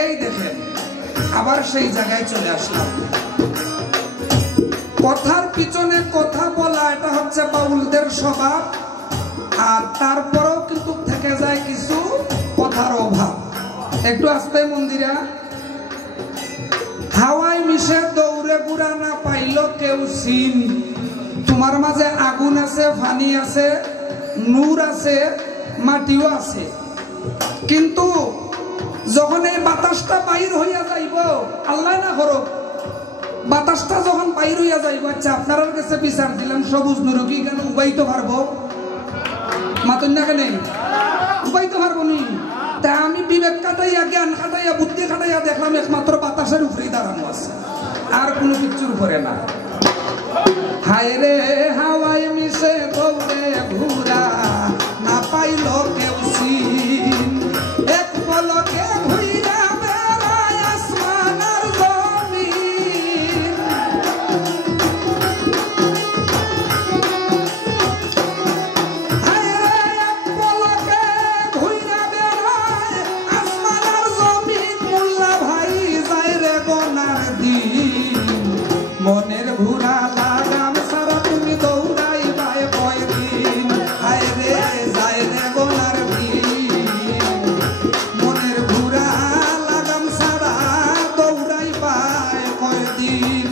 এই দেখেন আবার সেই জায়গায় চলে আসলাম। কথার পিছনে কথা বলা, এটা হচ্ছে বাউলদের স্বভাব, আর তারপরেও কিন্তু থেকে যায় কিছু কথার অভাব। একটু আসতে মন্দিরা, হাওয়ায় মিশে দৌড়ে বুড়া না পাইল কেউ সিন, তোমার মাঝে আগুন আছে, পানি আছে, নূর আছে, মাটিও আছে, কিন্তু যখন এই বাতাসটা বাইর হইয়া যাইব, আল্লাহ না করুক, বাতাসটা যখন বাইর হইয়া যাইব, আচ্ছা আপনার কাছে বিচার দিলাম, সবুজ নুরু কি কেন উবাইতে পারবো? মাতন্যাকে নেই, উবাইতে পারবো নি? তা আমি বিবেক খাটাইয়া, জ্ঞান খাটাইয়া, বুদ্ধি খাটাইয়া দেখলাম একমাত্র বাতাসের উপরেই দাঁড়ানো আছে, আর কোনো কিছুর উপরে না। হায় রে হাওয়ায় মিশে দৌড়ে ঘুরা না পাইল কেউ সিন, এক পলকে ঘুইরা বেড়ায় আসমান আর জমিন, হায় রে এক পলকে ঘুইরা বেড়ায় আসমান আর জমিন, মোল্লা ভাই যায় রে গোনার দিন, মনের ঘোড়া লাগাম ছাড়া তুমি দৌড়াইবাই কয়দিন, হায় রে যায় রে গোনার দিন, মনের ঘোড়া লাগাম ছাড়া দৌড়াইবাই কয়দিন।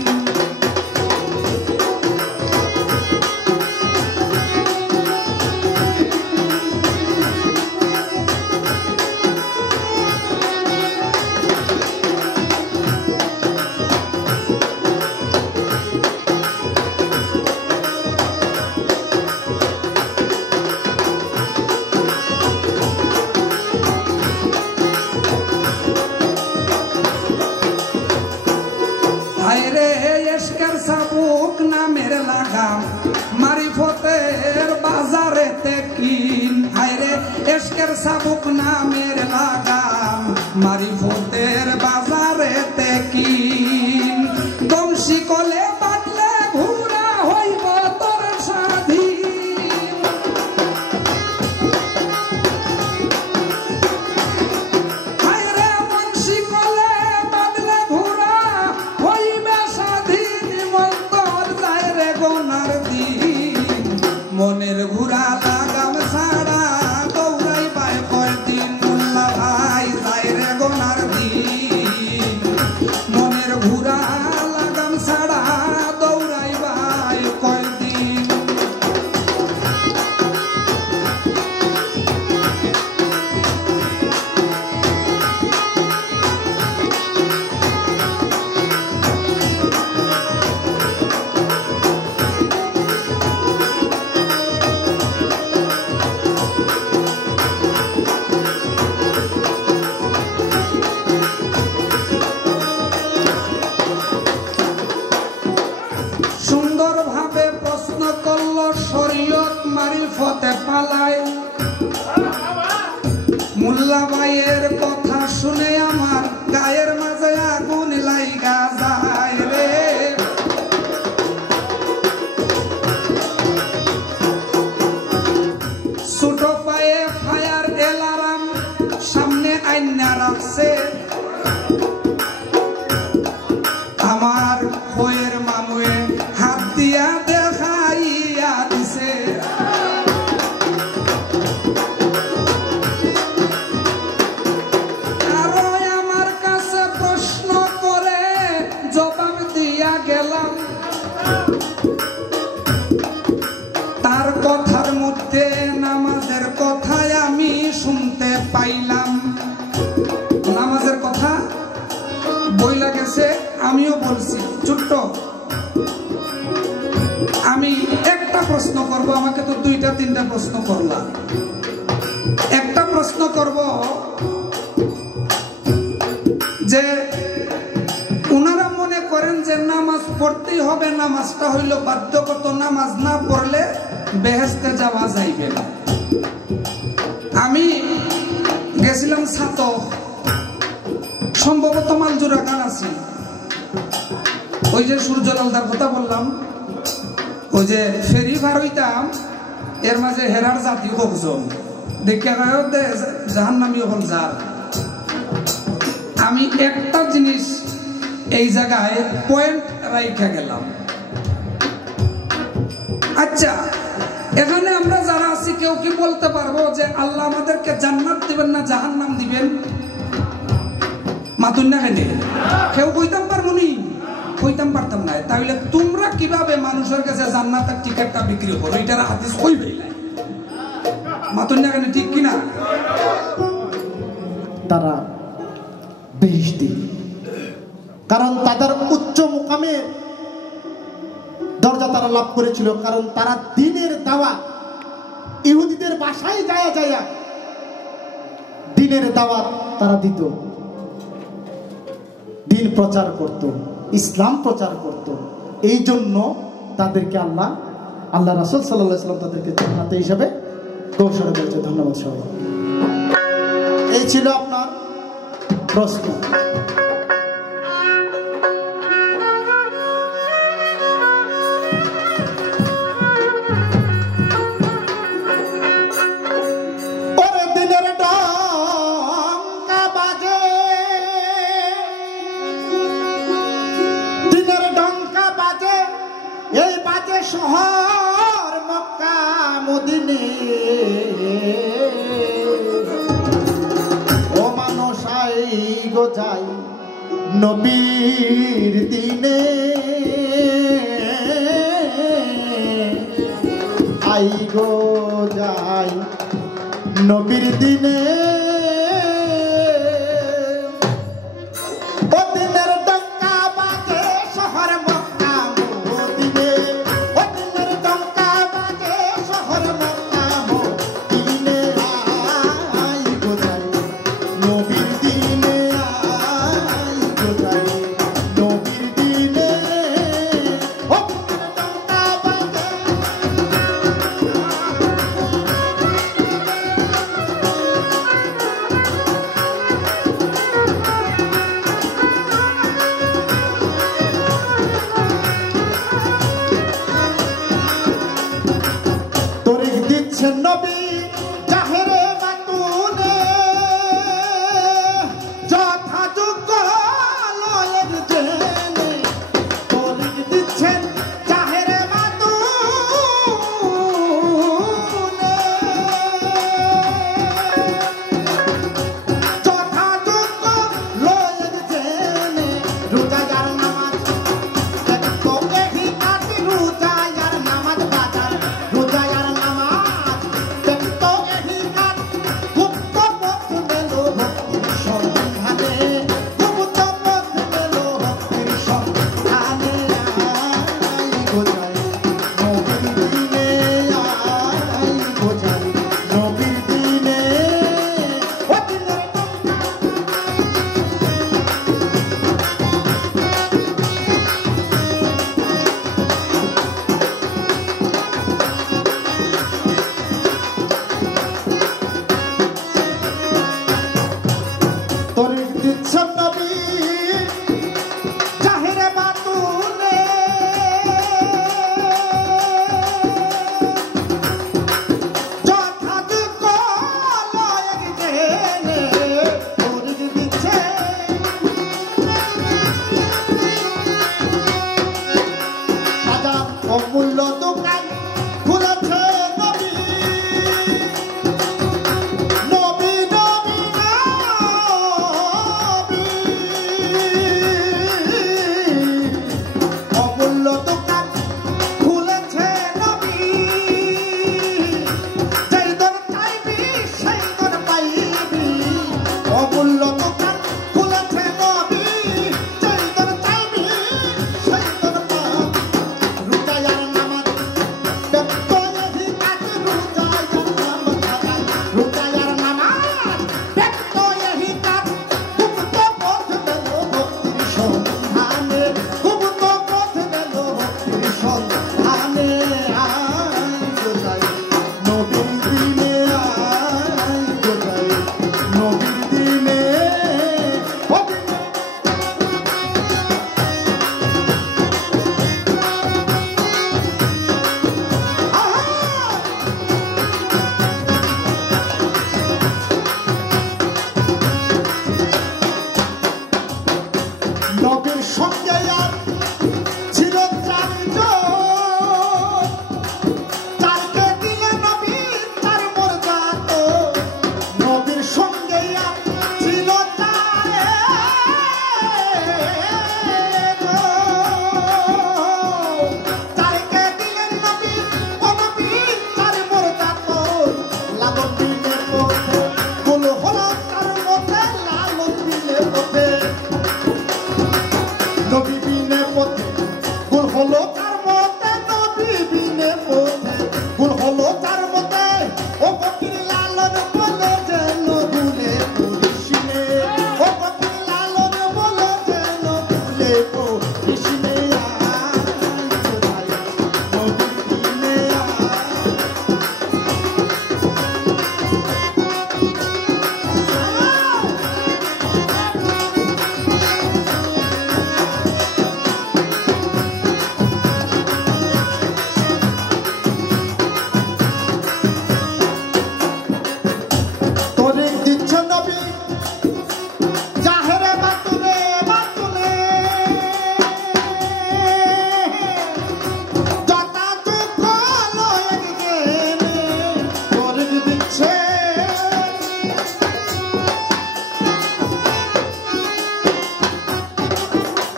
হায় রে এশকের সাবুক নামের লাগাম মারিফতের বাজারেতে কিন, হায় রে এশকের সাবুক নামের লাগাম মারিফতের বাজারেতে কিন, দমশি কলে মায়ের কথা শুনে আমার গায়ের মাঝে আগুন লাইগা যায় রে। ছোট পায়ে ফায়ার এলার্ম সামনে আইনা রাখছে, আমার বইয়ের মামুয়ে হাত দিয়া দেখাইয়া দিছে। আরো আমার কাছে প্রশ্ন করে জবাব দিয়া গেলাম, তার কথার মধ্যে নামাজের কথাই আমি শুনতে পাইলাম। নামাজের কথা বইলা গেছে, আমিও বলছি। ছোট্ট আমি একটা প্রশ্ন করব, আমাকে তো দুইটা তিনটা প্রশ্ন করলাম। একটা প্রশ্ন করব যে উনারা মনে করেন যে নামাজ পড়তেই হবে, নামাজটা হইল বাধ্যগত, নামাজ না পড়লে বেহেশতে যাওয়া যাইবে না। আমি গেছিলাম ছাতক, সম্ভবত মালজুরা গান আছে, ওই যে সূর্যলালদার কথা বললাম, ওই যে ফেরি ভার হইতাম, এর মাঝে হেরার জাতি কখন দেখে জাহান্নামী হল যার। আমি একটা জিনিস এই জায়গায় পয়েন্ট রাইখা গেলাম। আচ্ছা, এখানে আমরা যারা আছি কেউ কি বলতে পারবো যে আল্লাহ আমাদেরকে জান্নাত দিবেন না জাহান্নাম দিবেন? মাতুন না কেন? কেউ কইতাম পারবো নি? কইতাম পারতাম না। তাহলে তোমরা কিভাবে মানুষের কাছে জান্নাতের টিকিটটা বিক্রি করো? এটার হাদিস কইবে না। মাতুন না কেন? ঠিক কিনা? তারা বেহেশতি, কারণ তাদের উচ্চ মুকামের দরজা তারা লাভ করেছিল, কারণ তারা দ্বীনের দাওয়াত ইহুদিদের বাসায় যায় যায় দ্বীনের দাওয়াত তারা দিত, দ্বীন প্রচার করত, ইসলাম প্রচার করত। এই জন্য তাদেরকে আল্লাহ রাসূল সাল্লাল্লাহু আলাইহি ওয়াসাল্লাম তাদেরকে জান্নাতে হিসেবে ঘোষণা করেছে। ধন্যবাদ সবাই। এই ছিল আপনার প্রশ্ন। শহর মক্কা মদিনে, ও মানুষ আই গো যাই নবীর দিনে, আই গো যাই নবীর দিনে। নবী জাহেরে মাতুনে যথাযোগ্য লয়ের জেনে তরিক দিচ্ছেন জাহেরে মাতুনে, যথাযোগ্য লয়ের জেনে রোজার নামাজ তো এহি কাটি রোজার নামাজ বাজার রোজার নবী জাহেরে বাতুলে যথাযথ লয়ের জেনে পরিগ দিচ্ছে বাজার অমূল্য দোকান খুলেছে নবী নবী নবী নবী অমূল্য দোকান খুলেছে নবী যেই দর চাইবি সেই দর পাইবি অমূল্য দোকান খুলেছে নবী যেই দর চাইবি সেই দর পাইবি রুকায়ার নামাজ ব্যক্ত এহি কাজ রুকায়ার নামাজ ব্যক্ত এহি কাজ গুপ্ত পথ দেল ভক্তির সন্ধানে গুপ্ত পথ দেল ভক্তির সন্ধানে আয় গোটাই নবীর দিনে আয় গোটাই নবীর দিনে নবীর সঙ্গে আর ছিল চারজন চারকে দিলে নবী চার মর্যাদ নবীর সঙ্গে আর ছিল চারকে দিলেন নবী ও নবী চার মর্যাদ লালন দিলের পথে কুল হলো তার মধ্যে লালন দিলের পথে নবী বিনে পথে গুল হলো তার মতে নবী বিনে পথে গুল হলো তার মতে ও ফকির লালন বলে যেন ভুলে পড়িসনে ও ফকির লালন বলে যেন ভুলে পড়িসনে আয় গোটাই নবীর দিনে আয় তরিক দিচ্ছ নবী জাহেরে বাতুলে বাতুলে যথাযথ লয়ের জেনে তরিক দিচ্ছে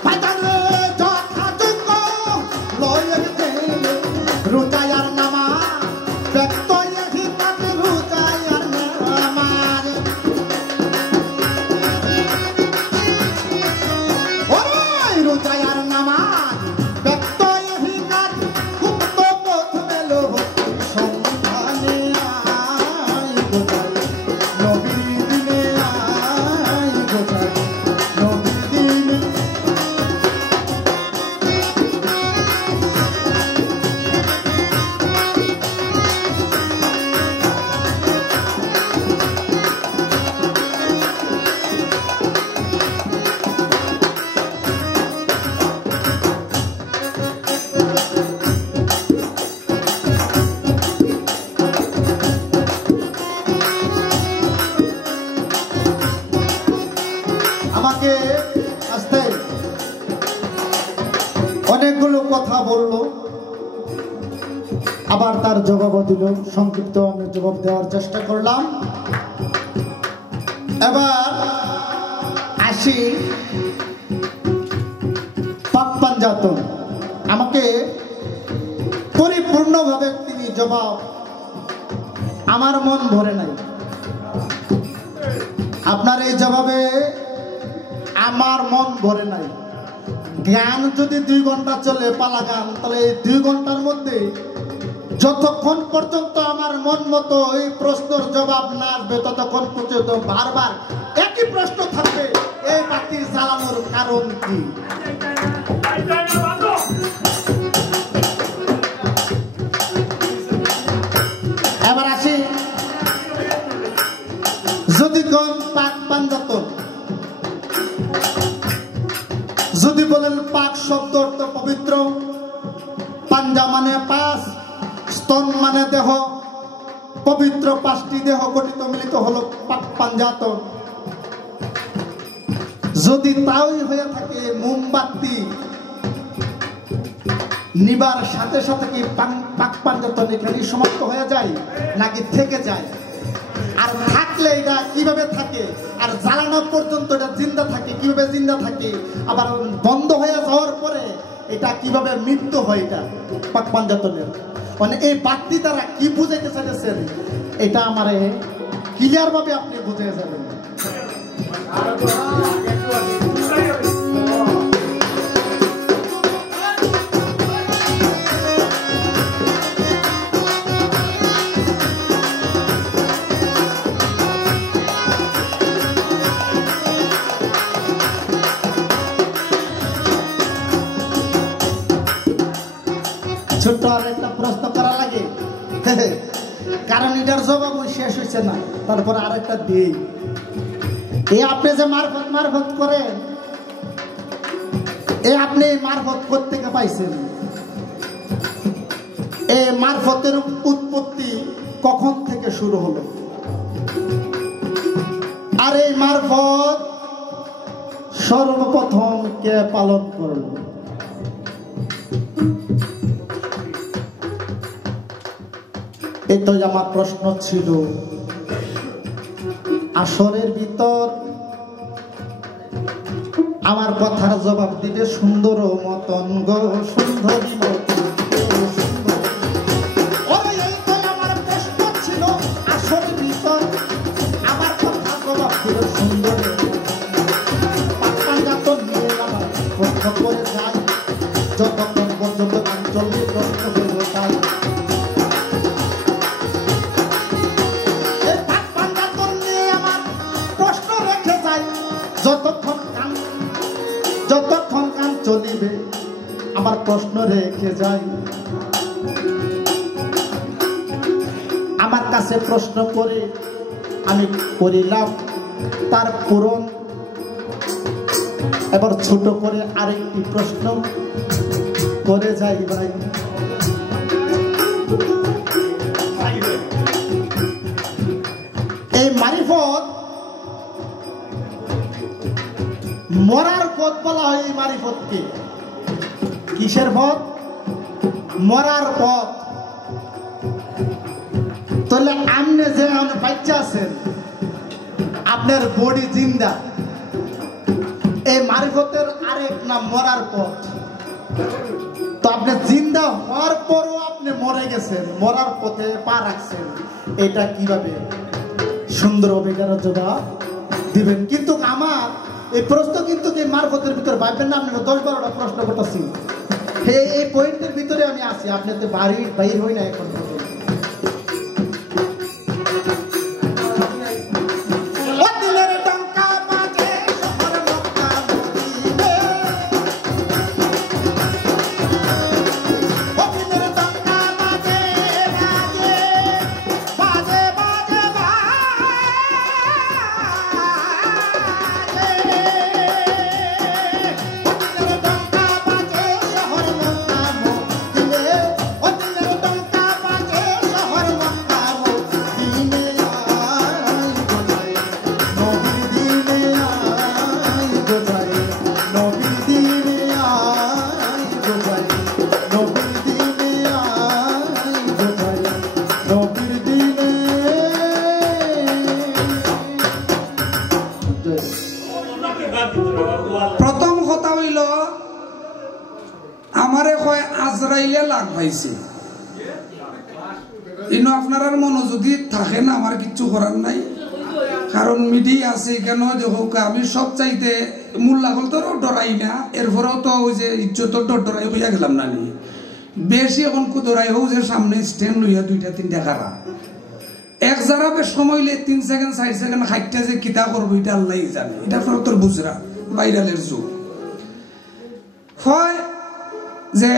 বাজারে যথাযথ লয়ের জেনে রুকায়ার নামাজ ব্যক্ত এহি কাজ রুকায়ার নামাজ ওরে রুকায়ার নামাজ ব্যক্ত এহি কাজ গুপ্ত পথ মেল ভক্তির সন্ধানে আয় গোটাই নবীর দিনে আয় গোটাই নবীর দিনে আমাকে আস্তে অনেকগুলো কথা বললো আবার তার জবাবও দিল সংক্ষিপ্ত আমি জবাব দেওয়ার চেষ্টা করলাম এবার আসি পাক পাঞ্জাতন আমাকে পরিপূর্ণভাবে তিনি জবাব আমার মন ভরে নাই আপনার এই জবাবে আমার মন ভরে নাই গান যদি 2 ঘন্টা চলে পালা গান তাহলে এই 2 ঘন্টার মধ্যে যতক্ষণ পর্যন্ত আমার মন মতো এই প্রশ্নের জবাব না আসবে ততক্ষণ পর্যন্ত বারবার একই প্রশ্ন থাকবে এই বাতি জ্বালানোর কারণ কি এবার আসি যদি কোন পাক পাঞ্জাতন যদি বলেন পাক শব্দ অর্থ পবিত্র, পাঞ্জা মানে পাঁচ, স্তন মানে দেহ, পবিত্র পাঁচটি দেহ গঠিত মিলিত হলো পাক পাঞ্জাতন। যদি তাই হয়ে থাকে মোমবাতি নিবার সাথে সাথে কি পাক পাঞ্জাতন এখানেই সমাপ্ত হয়ে যায় নাকি থেকে যায়? আর থাকলে এটা কিভাবে থাকে? আর জ্বালানো পর্যন্ত এটা জিন্দা থাকে কিভাবে? জিন্দা থাকে আবার বন্ধ হয়ে যাওয়ার পরে এটা কিভাবে মৃত্যু হয়? এটা পাক পাঞ্জাতনের মানে এই বাতি দ্বারা কি বুঝাইতে চাইতেছেন এটা আমারে ক্লিয়ার ভাবে আপনি বুঝে যাবেন। ছোট্ট আর একটা প্রশ্ন করা লাগে, কারণ এটার জবাব শেষ হয়েছে না, তারপর আরেকটা দিই। এই আপনি যে মারফত করেন, এই আপনি মারফত কোত্থেকে পাইছেন? এই মারফতের উৎপত্তি কখন থেকে শুরু হলো? আর এই মারফত সর্বপ্রথম কে পালন করলো? এই তো আমার প্রশ্ন ছিল। আসরের ভিতর আমার কথার জবাব দিবে সুন্দর মতন গো, সুন্দরী মতন। আমার প্রশ্ন ছিল আসরের ভিতর আমার কথার জবাব দিবে সুন্দর। আমার প্রশ্ন করে যাই যতক্ষণ পর্যন্ত আঞ্চলিক প্রশ্ন হইল তাই। যতক্ষণ কান চলিবে আমার প্রশ্ন রেখে যাই। আমার কাছে প্রশ্ন করে আমি করিলাম তার পূরণ। এবার ছোট করে আরেকটি প্রশ্ন করে যাই ভাই। এই মারিফত মরার পথ বলা হয়। এই মারিফতকে কিসের পথ? মরার পথ। তাহলে আপনি যে বাচ্চা আছেন, আপনার বডি জিন্দা, এই মারিফতের আরেক নাম মরার পথ। তো আপনি জিন্দা হওয়ার পরও আপনি মরে গেছেন, মরার পথে পা রাখছেন, এটা কিভাবে সুন্দর অভিজ্ঞতার জবাব দিবেন? কিন্তু আমার এই প্রশ্ন কিন্তু মারফতের ভিতরে ভাববেন না আপনি 10-12টা প্রশ্ন করতেছি। এই পয়েন্টের ভিতরে আমি আছি, আপনি তো বাইর হই না এখন। প্রথম কথা হইল আমারে কয় আজরাইলে লাগ পাইছে। ইনো আপনার মনো যদি থাকে না আমার কিচ্ছু করার নাই, কারণ মিডিয়া আছে কেন হোক। আমি সব চাইতে মূল্যা হল তো ডরাই না, এরপরেও তো ওই যে ইজ্জতর ডরাই হইয়া গেলাম না নি বেশি। এখন কুদরাই হোক যে সামনে স্ট্যান্ড লইয়া 2-3টা খারা এক যারা বেশ সময় 3 সেকেন্ড 4 সেকেন্ড খাইটা যে কিতা করবো এটা আল্লাহ জানে। এটা আপনার তোর বুঝরা ভাইরালের যুগ হয় যে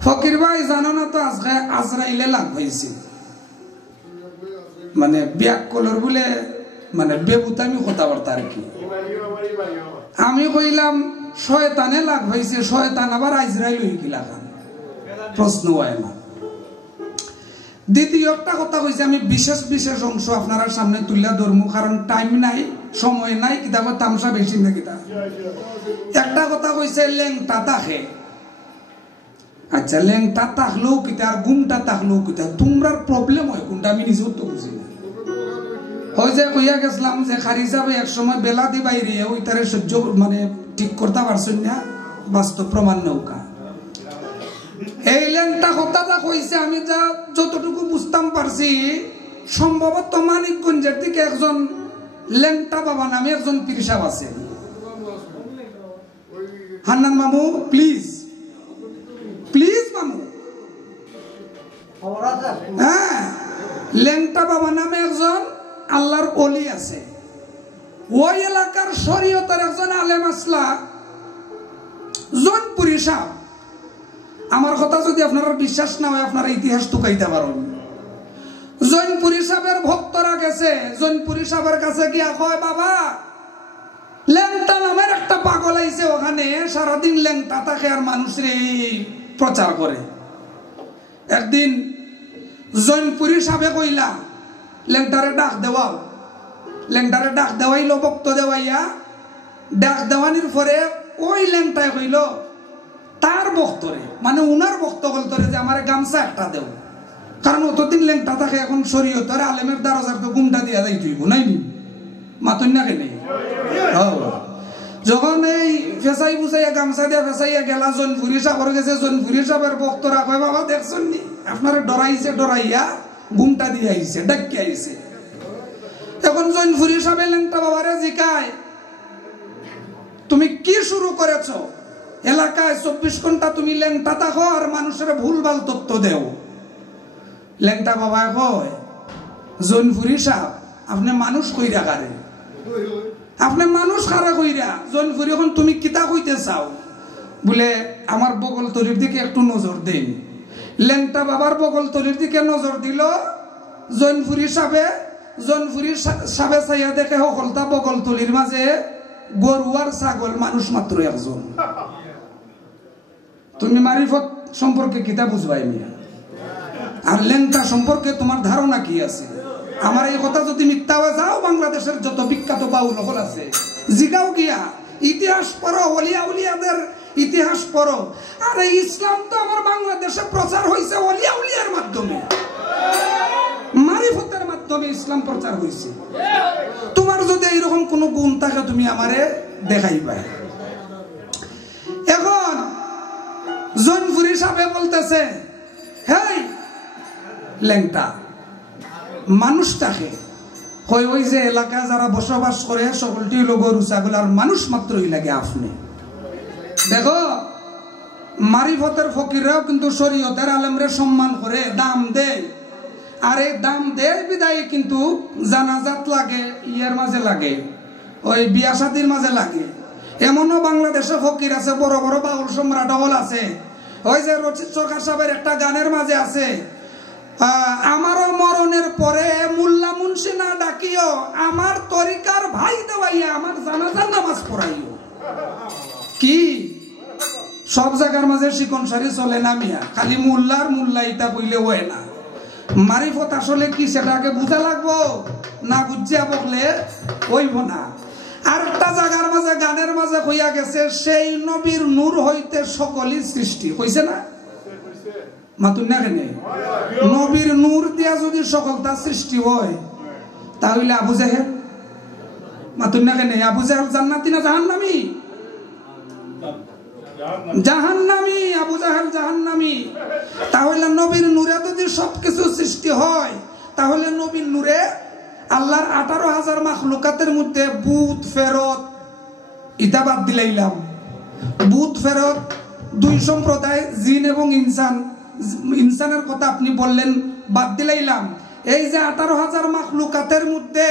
ফকির ভাই জানো না তো আজকে আজরাইলে লাগ পাইছে, মানে ব্যাক কলর বলে মানে বেবুতামি কথাবার্তা আর কি। আমি কইলাম শয়তানে লাগ হয়েছে, শয়তান আবার আইজরাইল হয়ে কি লাগান, প্রশ্ন হয় না। দ্বিতীয় একটা কথা কইছে, আমি বিশেষ বিশেষ অংশ আপনারা সামনে তুলে ধরবো, কারণ টাইম নাই, সময় নাই, কিতাব তামসা বেশি না কিতাব। একটা কথা কইছে লেংটা তাকে, আচ্ছা লেংটা থাকলেও কিতা আর গুমটা থাকলেও কিতা, তোমরার প্রবলেম হয় কোনটা আমি নিজেও তো বুঝি না। ওই যে কইয়া গেছিলাম যে খারি যাবে এক সময় বেলা দি বাইরে ওই তারে সহ্য মানে ঠিক করতে পারছেন না, বাস্তব প্রমাণ নৌকা। এই লেংটা কথাটা কইছে, আমি যা যতটুকু বুঝতাম পারছি, সম্ভবত মানিকগঞ্জের দিকে একজন লেংটা বাবা নামে একজন পীর সাহেব আছে। হান্নান মামু প্লিজ প্লিজ মামু, হ্যাঁ লেংটা বাবা নামে একজন আল্লাহর ওলি আছে। ওই এলাকার শরীয়তের একজন আলেম আসলা জৈনপুরী সাহেব। আমার কথা যদি আপনারা বিশ্বাস না হয়, আপনারা ইতিহাস টুকাইতে পারেন। জৈনপুরী সাহেবের ভক্তরা গেছে জৈনপুরী সাহেবের কাছে গিয়া কয়, বাবা লেংটা নামের একটা পাগল আইছে, ওখানে সারাদিন লেংটা থাকে আর মানুষের প্রচার করে। একদিন জৈনপুরী সাহেবে কইলা লেংটারে ডাক দেওয়াও। লেংটারে ডাক দেওয়াইল, বক্ত দেওয়াইয়া ডাক দেওয়ানির পরে ওই লেংটায় কইল তার বক্তরে, মানে উনার বক্ত বলতরে যে আমার গামছা একটা দেও, কারণ অতদিন লেংটা থাকে, এখন শরীয়তের আলেমের দারজার তো গুমটা দিয়া যাই তুইব নাইনি মাতুন না কেনে। যখন এই ফেসাই বুঝাইয়া গামছা দিয়া ফেসাইয়া গেলা জৈনপুরী সাহেবের গেছে, জৈনপুরী সাহেবের বক্তরা কয়, বাবা দেখছেন নি আপনারা ডরাইছে, ডরাইয়া গুমটা দিয়ে আইছে, ডাকি আইছে। এখন জৈনপুরী সাহেব লেংটা বাবারে জিকায়, তুমি কি শুরু করেছ? এলাকায় 24 ঘন্টা তুমি লেংটা থাকো আর মানুষের ভুলভাল তথ্য দেও। লেংটা বাবা কয়, জৈনপুরী সাহেব আপনি মানুষ কইরা কারে, আপনি মানুষ খারা কইরা জৈনপুরী, এখন তুমি কিতা কইতে চাও? বলে আমার বগল তলির দিকে একটু নজর দেন। লেংটা বাবার বগল তলির দিকে নজর দিল জৈনপুরী সাহেবে। জৈনপুরী সাহেবে চাইয়া দেখে সকলটা বগল তলির মাঝে গরু আর ছাগল, মানুষ মাত্র একজন। তুমি মারিফত সম্পর্কে কিতা বুঝবাই মিয়া, আর লেংটা সম্পর্কে তোমার ধারণা কি আছে? আমার এই কথা যদি মিথ্যা হয়ে যাও, বাংলাদেশের যত বিখ্যাত বাউল হল আছে জিগাও গিয়া, ইতিহাস পড়ো, ওলিয়া উলিয়াদের ইতিহাস পড়ো। আর এই ইসলাম তো আমার বাংলাদেশে প্রচার হয়েছে ওলিয়া উলিয়ার মাধ্যমে, মারিফতের মাধ্যমে ইসলাম প্রচার হয়েছে। তোমার যদি এইরকম কোন গুণ থাকে তুমি আমারে দেখাইবা। এখন জৈনপুরী সাহেব বলতেছে, হেই লেংটা মানুষটাকে কই, ওই যে এলাকায় যারা বসবাস করে সকলটি লোক গরু ছাগল আর মানুষ মাত্রই লাগে আপনি। দেখো মারিফতের ফকিররাও কিন্তু শরীয়তের আলেমরে সম্মান করে, দাম দেয়। আর এই দাম দেয় বিদায় কিন্তু জানাজাত লাগে, ইয়ের মাঝে লাগে, ওই বিয়া শাদির মাঝে লাগে। এমনও বাংলাদেশে ফকির আছে, বড় বড় বাউল সম্রাট হল আছে। ওই যে রচিত সরকার সাহেবের একটা গানের মাঝে আছে, আমারও মরণের পরে মুল্লা মুন্সি না ডাকিও, আমার তরিকার ভাই দেওয়াইয়া আমার জানাজার নামাজ পড়াইও। কি সব জায়গার মাঝে শিকন সারি চলে না মিয়া, খালি মুল্লার মুল্লা ইটা কইলে হয় না। মারিফত আসলে কি সেটা আগে বুঝা লাগবো, না বুঝিয়া বকলে হইব না। আর একটা জায়গার মাঝে গানের মাঝে হইয়া গেছে, সেই নবীর নূর হইতে সকলই সৃষ্টি হইছে না, মাতুন না কেন? নবীর নূর দিয়া যদি সকলটা সৃষ্টি হয়, তাহলে আবু জাহেল, মাতুন না কেন? আবু জাহেল জান্নাতি না জাহান্নামী? জাহান্নামী, আবু জাহেল জাহান্নামী। তাহলে নবীর নূরে যদি সবকিছু সৃষ্টি হয়, তাহলে নবীর নূরে আল্লাহর 18,000 মাখলুকাতের মধ্যে ভূত ফেরত ইটা বাদ দিলাইলাম। ভূত ফেরত 2 সম্প্রদায়, জিন এবং ইনসান। ইনসানের কথা আপনি বললেন, বাদ দিলাইলাম। এই যে 18,000 মাখলুকাতের মধ্যে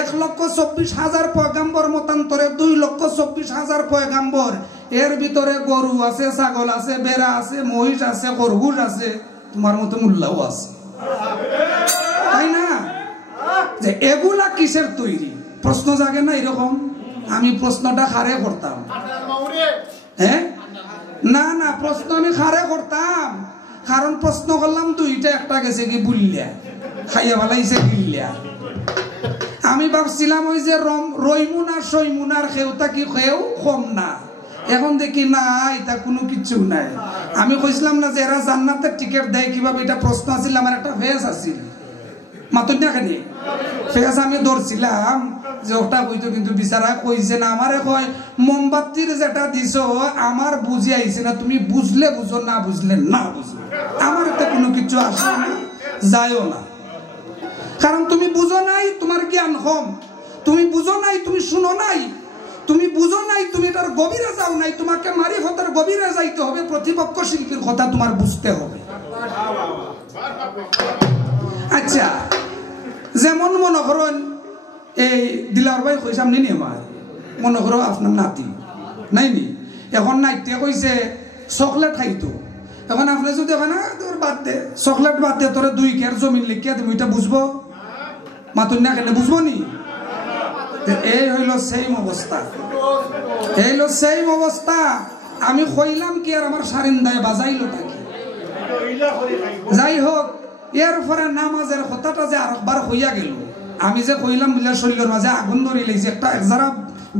1,24,000 পয়গাম্বর মতান্তরে 2,24,000 পয়গাম্বর। এর ভিতরে গরু আছে, ছাগল আছে, বেড়া আছে, মহিষ আছে, খরগোশ আছে, তোমার মতো মুল্লাও আছে, তাই না? যে এগুলা কিসের তৈরি? প্রশ্ন জাগে না এরকম? আমি প্রশ্নটা খারে করতাম, হ্যাঁ না না প্রশ্ন আমি খারে করতাম, কারণ প্রশ্ন করলাম দুইটা, একটা গেছে কি বুল্লিয়া খাইয়া ভালাইছে গিল্লিয়া। আমি ভাবছিলাম ওই যে রইমুনা সইমুনার খেউটা কি খেউ কম না, এখন দেখি না এটা কোনো কিছু নাই। আমি কইছিলাম না যে এরা জান্নাতের টিকিট দেয় কিভাবে, এটা প্রশ্ন আছিল, আমার একটা ফেস আছিল মাতুন না খানি ফেস আমি ধরছিলাম যে ওটা কইতো, কিন্তু বিচারা কইছে না, আমারে কয় মোমবাতির যেটা দিছো আমার বুঝি আইছে না, তুমি বুঝলে বুঝো না বুঝলে না বুঝো, আমার তো কোনো কিছু আসে না যায়ও না, কারণ তুমি বুঝো নাই, তোমার জ্ঞান কম, তুমি বুঝো নাই, তুমি শুনো নাই, তুমি বুঝো নাই, তুমি এটার গভীরে যাও নাই, তোমাকে মারিফতের গভীরে যাইতে হবে, প্রতিপক্ষ শিল্পীর কথা তোমার বুঝতে হবে। আচ্ছা যেমন মনে করেন এই দিলার ভাই কইসাম নি আমার মনে করো আপনার নাতি নাই নি, এখন নাইতে কইছে চকলেট খাইতো, এখন আপনি যদি না তোর বাদ দে চকলেট বাদ দে, তোর 2 কেয়ার জমিন লিখিয়া তুমি এটা বুঝবো মাতুন না কেন বুঝবো নি? এই হইল সেম অবস্থা, এই হইল সেম অবস্থা। আমি কইলাম কি আর আমার সারিন্দায় বাজাইলো থাকি, যাই হোক এরপরে নামাজের কথাটা যে আরেকবার হইয়া গেল, আমি যে কইলাম বলে শরীরের মাঝে আগুন ধরে লেগেছে, একটা যারা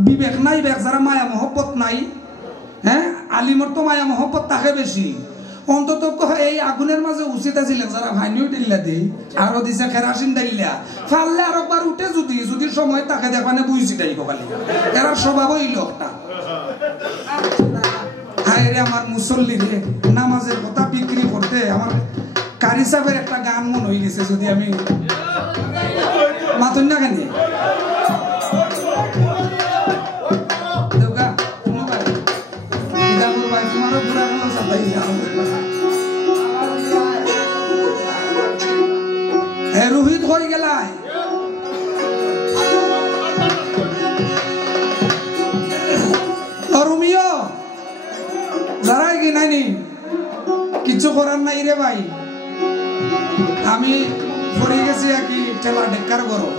বিবেক নাই, যারা মায়া মহব্বত নাই, হ্যাঁ আলিমর তো মায়া মহব্বত তাকে বেশি, অন্তত এই আগুনের মাঝে উচিত আছিল যারা ভাইনিও দিল্লা দিই আরো দিছে কেরাসিন ডাইলা ফাললে আর একবার উঠে, যদি যদি সময় তাকে দেখানে বুঝছি তাই খালি এরা স্বভাব ওই লোকটা। হায় রে আমার মুসল্লি রে, নামাজের কথা বিক্রি করতে আমার কারি সাহেবের একটা গান মন হয়ে গেছে, যদি আমি মাতুন না কেন রোহিত হয়ে গেলাই রুমিও যারাই কি নাইনি কিছু করার নাই রে ভাই, আমি পড়ে গেছি কি ঠেলা ঢেকার গরো,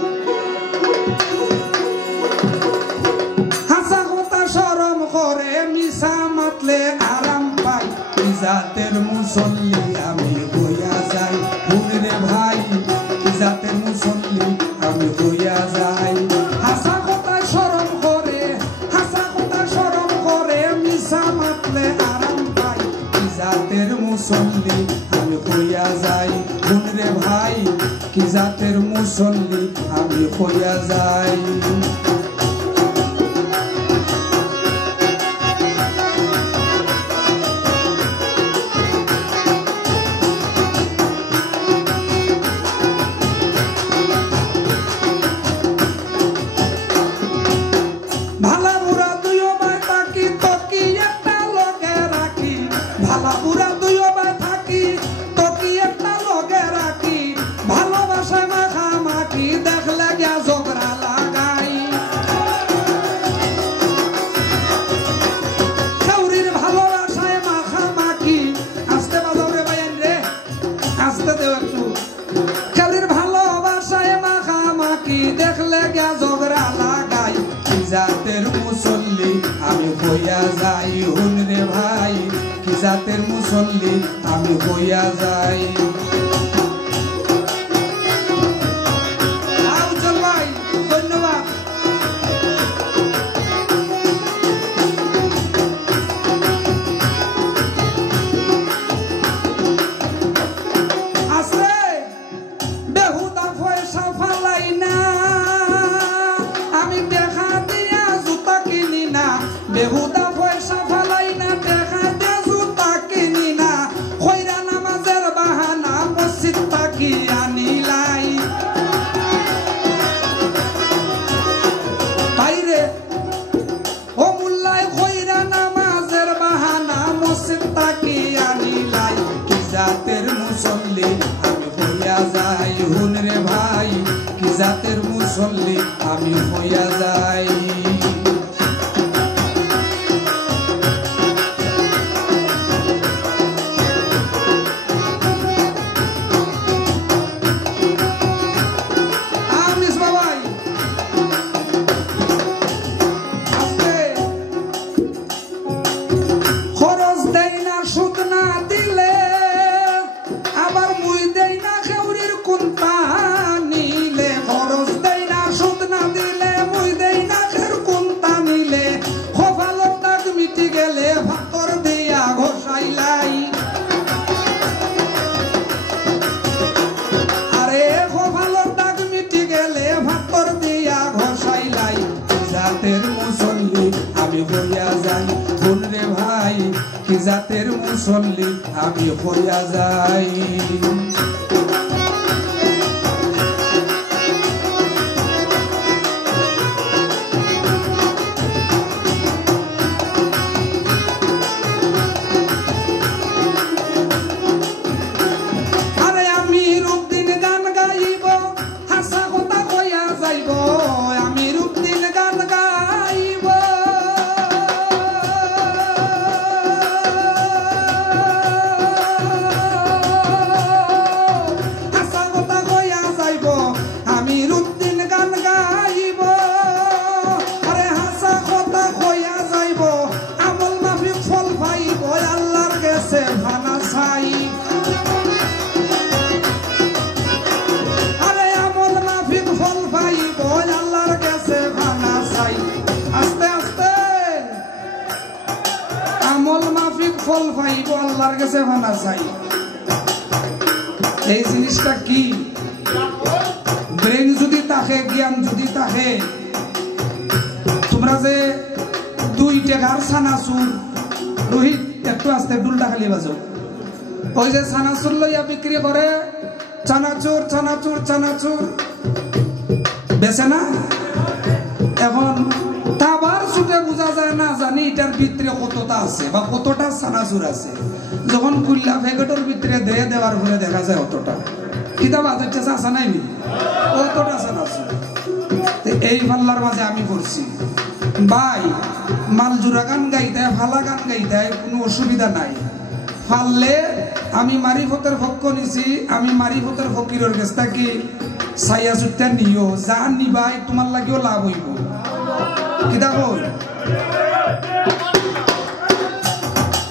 হাসা কথা শরম করে মিশা মাতলে আরাম পাই, জাতের মুসল্লি আমি হইয়া যাই, রে ভাই জাতের মুসল্লি আমি হইয়া যাই, হাসা কথা শরম করে, হাসা কথা শরম করে মিশা মাতলে আরাম পাই, জাতের মুসল্লি আমি হইয়া যাই, রে ভাই কি জাতের মুসল্লি আমি হইয়া যাই। জাতের মুসল্লি আমি হইয়া যাই, হুন রে ভাই কি জাতের মুসল্লি আমি হইয়া যাই। ভাই ধন্যবাদ। আছে বেহুদা পয়সা ফালাই না, আমি দেখা দিয়া জুতা কিনি না, বেহুদা পয়সা ফালাই না, দেখা দিয়া জুতা কিনি না, কইরা নামাজের বাহানা মসজিদ তাকি আনিলাই। বাইরে ও মুল্লাই কইরা নামাজের বাহানা মসজিদ তাকি আনিলাই, কি জাতের মুসল্লি আমি হইয়া যাই, হুন রে ভাই কি জাতের মুসল্লি আমি হইয়া যাই। হইয়া যাই কোন রে ভাই কি জাতের মুসল্লি আমি হইয়া যাই ফল পাইব আল্লাহর কাছে ভানা চাই এই জিনিসটা কি ব্রেন যদি থাকে জ্ঞান যদি থাকে তোমরা যে 2 টাকার সানাসুর রোহিত একটু আস্তে ডুলটা খালি বাজো ওই যে সানাসুর লইয়া বিক্রি করে চানাচুর চানাচুর চানাচুর বেচে না এখন তাবার ছুটে বোঝা যায় না জানি এটার ভিতরে কতটা আছে বা কতটা সানাসুর আছে যখন কুল্লা প্যাকেটের ভিতরে দেওয়ার পরে দেখা যায় অতটা কিতাব আদেরটা আসা নাই অতটা সানাসুর এই পাল্লার মাঝে আমি পড়ছি ভাই মালজুরা গান গাইতে ফালা গান গাইতে কোনো অসুবিধা নাই ফাললে আমি মারিফতের পক্ষ নিছি আমি মারিফতের ফকিরের কাছ থেকে ছাইয়া চুটটা নিও যা নিবাই তোমার লাগেও লাভ হইব কিতাব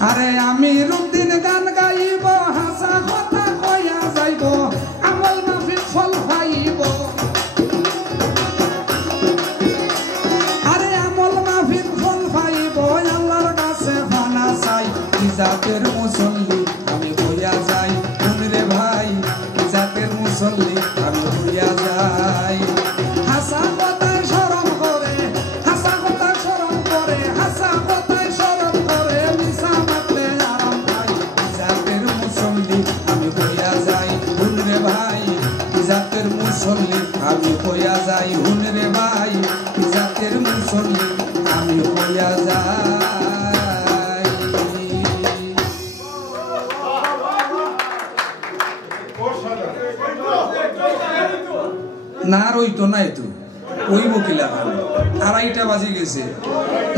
আরে আমি রুদ্দিন গান গাইব হাসা কথা কইয়া যাইব আমল মাফিক ফল পাইব আরে আমল মাফিক ফল পাইব আল্লাহর কাছে ফানা চাই কি জাতের মুসল্লি আমি হইয়া যাই কোন রে ভাই কি জাতের মুসল্লি আমি হইয়া যাই হাসা কথায় স্মরণ করে হাসা কথায় স্মরণ করে হাসা কথায় স্মরণ করে মিশা মাতলে আরাম পাই কি জাতের মুসল্লি আমি হইয়া যাই কোন রে ভাই কি জাতের মুসল্লি আমি হইয়া যাই কোন রে ভাই কি জাতের মুসল্লি আমি হইয়া যাই না রইতো না এতো ওই বকিলা 2:30 বাজে গেছে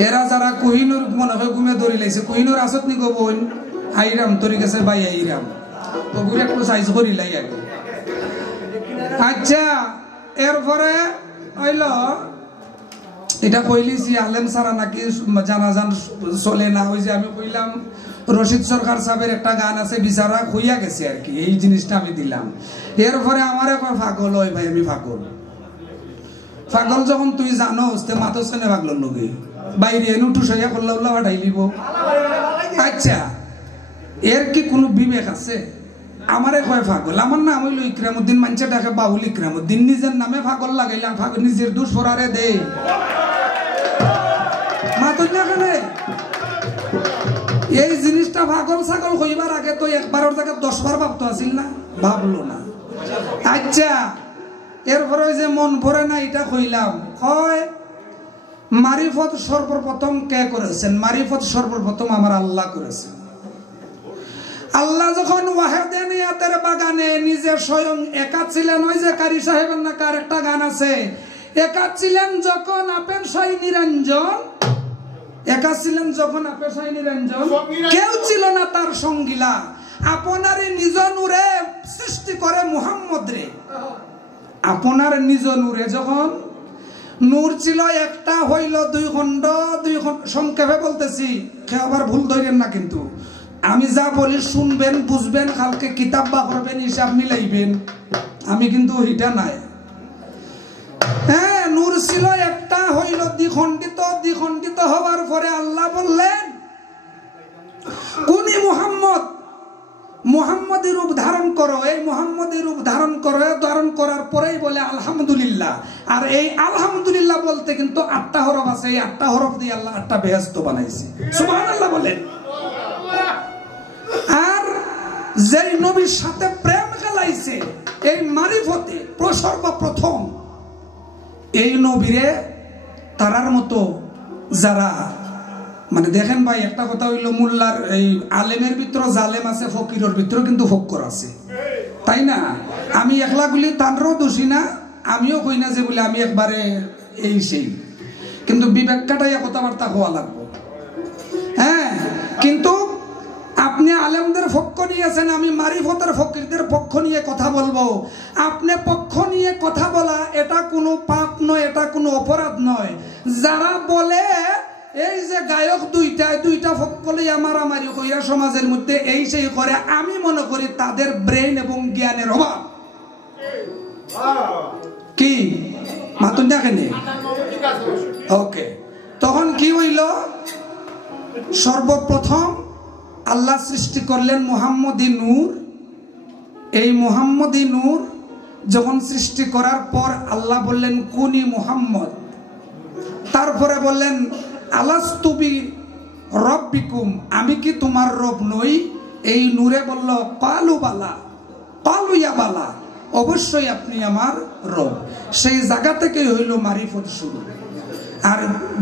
এরা যারা কোহিনুর মনে হয় ঘুমে ধরি লাইছে কোহিনুর আসত নি গো বোন আইরাম তোর কাছে ভাই আইরাম ওগুলো একটু সাইজ করি লাই আগে আচ্ছা এরপরে হইল এটা কইলিছি আলেম সারা নাকি জানাজান চলে না ওই যে আমি কইলাম রশিদ সরকার সাহেবের একটা গান আছে বিচারা হইয়া গেছে আর কি এই জিনিসটা আমি দিলাম এরপরে আমার কয় পাগল হয় ভাই আমি পাগল পাগল যখন তুই জানোস তে মাথা সেনে পাগল লগে বাইরে এনু টুসাইয়া করলা উল্লা পাঠাই লিব আচ্ছা এর কি কোনো বিবেক আছে আমারে কয় পাগল আমার নাম হইল ইকরামউদ্দিন মানছে ডাকে বাউল ইকরামউদ্দিন নিজের নামে পাগল লাগাইলাম পাগল নিজের দোষ ফরারে দে মাতুই না কেন এই জিনিসটা পাগল ছাগল হইবার আগে তো একবারের জায়গায় 10 বার ভাবতো আসিল না ভাবলো না আচ্ছা এরপরে ওই যে মন ভরে না এটা কইলাম হয় মারিফত সর্বপ্রথম কে করেছেন মারিফত সর্বপ্রথম আমার আল্লাহ করেছেন আল্লাহ যখন ওয়াহিদানিয়াতের বাগানে নিজে স্বয়ং একা ছিলেন ওই যে কারি সাহেবের না কার একটা গান আছে একা ছিলেন যখন আপের সাই নিরঞ্জন একা ছিলেন যখন আপের সাই নিরঞ্জন কেউ ছিল না তার সঙ্গীলা আপনারই নিজ নূরে সৃষ্টি করে মুহাম্মদ রে আপনার নিজ নূরে যখন নূর ছিল একটা হইল 2 খণ্ড সংক্ষেপে বলতেছি কেউ আবার ভুল ধরেন না কিন্তু আমি যা বলি শুনবেন বুঝবেন কালকে কিতাব বা করবেন হিসাব মিলাইবেন আমি কিন্তু হিটা নাই হ্যাঁ নূর ছিল একটা হইল দ্বিখণ্ডিত হওয়ার পরে আল্লাহ বললেন কোনি মুহাম্মদী রূপ ধারণ কর করো, এই মুহাম্মদী রূপ ধারণ করো, ধারণ করার পরেই বলে আলহামদুলিল্লাহ। আর এই আলহামদুলিল্লাহ বলতে কিন্তু 8টা হরফ আছে, এই 8টা হরফ দিয়ে আল্লাহ 8টা বেহেশত বানাইছে। সুবহানাল্লাহ বলেন। আর যেই নবীর সাথে প্রেম খেলাইছে এই মারিফতে সর্বপ্রথম, এই নবীরে তারার মতো যারা মানে দেখেন ভাই, একটা কথা হইল মোল্লার এই আলেমের ভিতরে জালেম আছে, ফকিরের ভিতরে কিন্তু ফক্কর আছে, তাই না? আমি একলাগুলি তানরও দোষী না, আমিও কই না যে বলে আমি একবারে এই সেই, কিন্তু বিবেক কাটাইয়া কথাবার্তা হওয়া লাগবে। হ্যাঁ, কিন্তু আপনি আলেমদের পক্ষ নিয়েছেন, আমি মারিফতের ফকিরদের পক্ষ নিয়ে কথা বলবো। আপনি পক্ষ নিয়ে কথা বলা এটা কোনো পাপ নয়, এটা কোনো অপরাধ নয়। যারা বলে এই যে গায়ক দুইটা ফকলেই মারামারি কইরা সমাজের মধ্যে এই সেই করে, আমি মনে করি তাদের ব্রেন এবং জ্ঞানের অভাব। কি মাতুন দেখেনি? ওকে, তখন কি হইল? সর্বপ্রথম আল্লাহ সৃষ্টি করলেন মুহাম্মদী নূর। এই মুহাম্মদী নূর যখন সৃষ্টি করার পর আল্লাহ বললেন কুনি মুহাম্মদ, তারপরে বললেন আলাস্তু বি রব্বিকুম, আমি কি তোমার রব নই? এই নূরে বলল কালু বালা, কালু ইয়া বালা, অবশ্যই আপনি আমার রব। সেই জায়গা থেকে হইল মারিফত শুরু। আর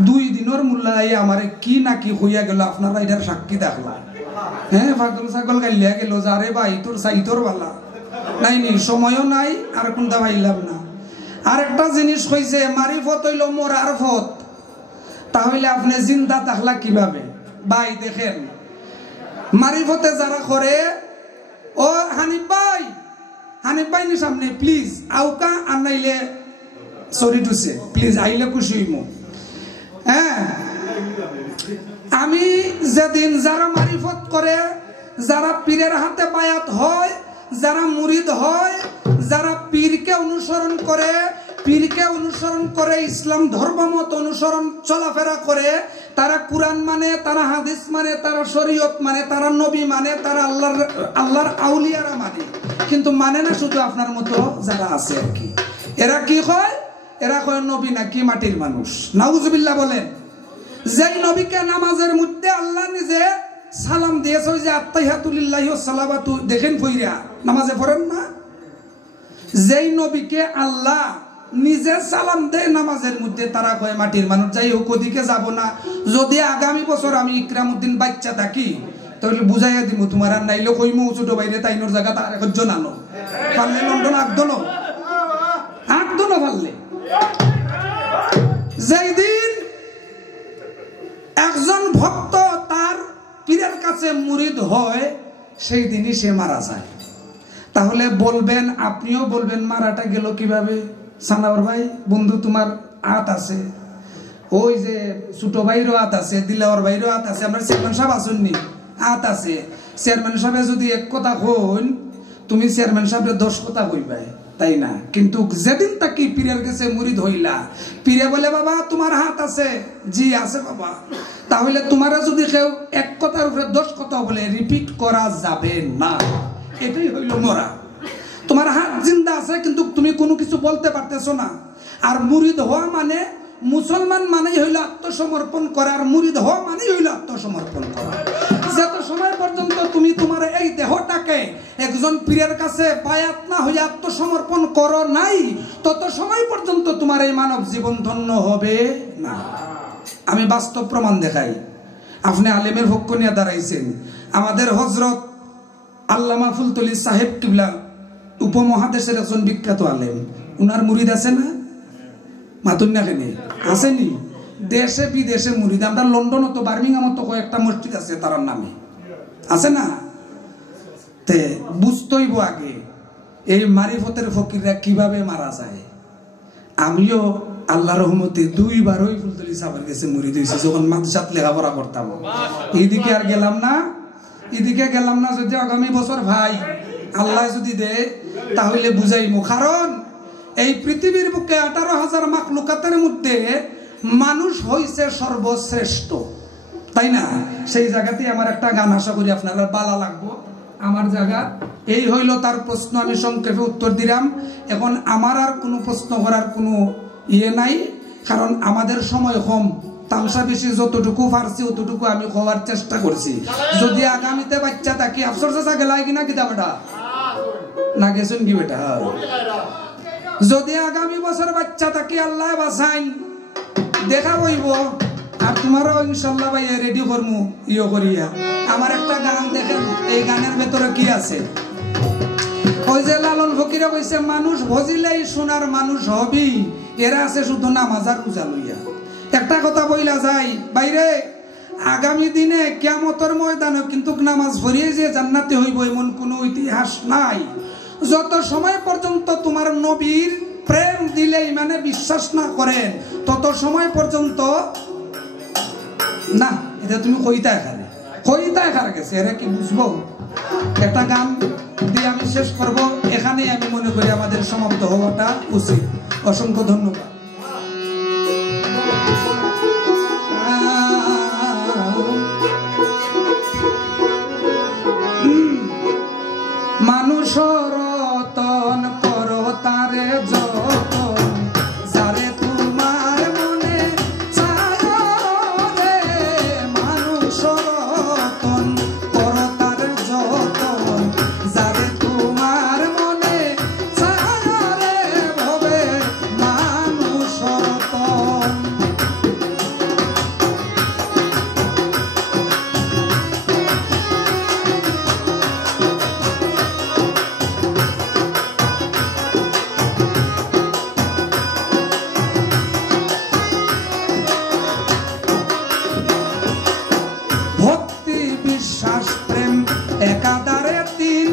2 দিনের মূল্যায় আমারে কি না কি হইয়া গেল, আপনারা এটার সাক্ষী দেখলাম। হ্যাঁ, পাগল ছাগল গাইলিয়া গেল যে আরে ভাই তোর সাইতর বালা নাই নি, সময়ও নাই আর কোনটা ভাইলাম না। আর একটা জিনিস হইছে, মারিফত হইল মরার ফত। তাহলে আপনি জিন্দা থাকলা কিভাবে? ভাই দেখেন, মারিফতে যারা করে, ও হানিফ ভাই নি সামনে প্লিজ আউকা, আর নাইলে সরি টু সে প্লিজ আইলে খুশি হইমু। হ্যাঁ, আমি যেদিন যারা মারিফত করে, যারা পীরের হাতে বায়াত হয়, যারা মুরিদ হয়, যারা পীরকে অনুসরণ করে ইসলাম ধর্মমত অনুসরণ চলাফেরা করে, তারা কুরআন মানে, তারা হাদিস মানে, তারা শরীয়ত মানে, তারা নবী মানে, তারা আল্লাহর আউলিয়ারা মানে, কিন্তু মানে না শুধু আপনার মতো যারা আছে আর কি। এরা কি কয়? এরা কয় নবী নাকি মাটির মানুষ। নাউজুবিল্লাহ বলেন। যেই নবীকে নামাজের মধ্যে আল্লাহ নিজে সালাম দিয়েছে, ওই যে আত্তাহিয়াতুলিল্লাহি ওয়াস সালাওয়াতু দেখেন কইরা নামাজে পড়েন না? যেই নবীকে আল্লাহ নিজে সালাম দেয় নামাজের মধ্যে, তারা কয় মাটির মানুষ। যাই হোক, ওদিকে যাব না। যদি আগামী বছর আমি ইকরামউদ্দিন বাচ্চা থাকি, তাহলে বুঝাইয়া দিব তোমার। আর নাইলে কইমু ছোট বাইরে তাইনোর জায়গা তার একজন আনো, পারলে লন্ডন আকদনো পারলে। যেই দিন একজন ভক্ত তার পীরের কাছে মুরিদ হয়, সেই দিনই সে মারা যায়। তাহলে বলবেন, আপনিও বলবেন মারাটা গেল কিভাবে? সানাওয়ার ভাই বন্ধু, তোমার হাত আছে, ওই যে ছোট ভাইরও হাত আছে, দিলাওয়ার ভাইরও হাত আছে, আমরা চেয়ারম্যান সাহেব আসুননি হাত আছে। চেয়ারম্যান সাহেব যদি এক কথা কইন, তুমি চেয়ারম্যান সাহেবের 10 কথা কইবাই, তাই না? কিন্তু যেদিন তাকি পীরের কাছে মুরিদ হইলা, পীরে বলে বাবা তোমার হাত আছে, জি আছে বাবা, তাহলে তোমারা যদি কেউ এক কথার উপরে 10 কথা বলে, রিপিট করা যাবে না। এটাই হইল মরা। তোমার হাত জিন্দা আছে কিন্তু তুমি কোনো কিছু বলতে পারতেছো না। আর মুরিদ হওয়া মানে, মুসলমান মানেই হইল আত্মসমর্পণ করা, আর মুরিদ হওয়া মানেই হইল আত্মসমর্পণ করা। যত সময় পর্যন্ত তুমি তোমার এই দেহটাকে একজন পীরের কাছে বায়াত না হয়ে আত্মসমর্পণ করো নাই, তত সময় পর্যন্ত তোমার এই মানব জীবন ধন্য হবে না। আমি বাস্তব প্রমাণ দেখাই। আপনি আলেমের পক্ষ নিয়ে দাঁড়াইছেন। আমাদের হযরত আল্লামা ফুলতলি সাহেব কিবলা উপমহাদেশের একজন বিখ্যাত আলেম, উনার মুরিদ আছে না? মাতুন না কেন আসেনি? দেশে বিদেশে মুরিদ। আমরা লন্ডন তো বার্মিংহাম তো কয়েকটা মসজিদ আছে তার নামে, আছে না? তে বুঝতেইব আগে এই মারিফতের ফকিররা কিভাবে মারা যায়। আমিও আল্লাহ রহমতে 2 বার ওই ফুলতলি সাহেবের কাছে মুরিদ হয়েছি, যখন মাদ্রাসাত লেখাপড়া করতাম। এইদিকে আর গেলাম না, এদিকে গেলাম না। যদি আগামী বছর ভাই আল্লাহ যদি দেয় তাহলে বুঝাইমু। কারণ এই পৃথিবীর বুকে 18,000 মাখলুকাতের মধ্যে মানুষ হইছে সর্বশ্রেষ্ঠ, তাই না? সেই জায়গাতেই আমার একটা গান, আশা করি আপনারা ভালো লাগবো। আমার জায়গা এই হইল তার প্রশ্ন, আমি সংক্ষেপে উত্তর দিলাম। এখন আমার আর কোনো প্রশ্ন করার কোনো ইয়ে নাই, কারণ আমাদের সময় কম। তামসা বেশি যতটুকু পারছি অতটুকু আমি খাওয়ার চেষ্টা করছি। যদি আগামীতে বাচ্চা থাকি, আফসর চাচা গেলাই কিনা কিতা বেটা না গেছেন কি বেটা, যদি আগামী বছর বাচ্চা থাকি আল্লাহ বাঁচাইন দেখা হইব। আর তোমারও ইনশাল্লাহ ভাই রেডি করমু ইয়ে করিয়া। আমার একটা গান দেখেন, এই গানের ভেতরে কি আছে? ওই যে লালন ফকিরে কইছে, মানুষ ভজিলেই সোনার মানুষ হবি, এরা আছে শুধু নামাজ আর রোজা লইয়া। একটা কথা বইলা যায় বাইরে, আগামী দিনে কিয়ামতের ময়দানে কিন্তু নামাজ পড়িয়ে যে জান্নাতে হইব এমন কোনো ইতিহাস নাই। যত সময় পর্যন্ত তোমার নবীর প্রেম দিলেই মানে বিশ্বাস না করেন, তত সময় পর্যন্ত না। এটা তুমি কইতা এখানে গেছে, এরা কি বুঝবো? একটা গান দিয়ে আমি শেষ করব, এখানেই আমি মনে করি আমাদের সমাপ্ত হওয়াটা উচিত। অসংখ্য ধন্যবাদ। মানুষ রতন করো তারে যতন, যারে তোমার মনে চায় রে। মানুষ রতন করো তারে যতন, যারে তোমার মনে চায় রে ভবে মানুষ রতন। একাধারে তিন,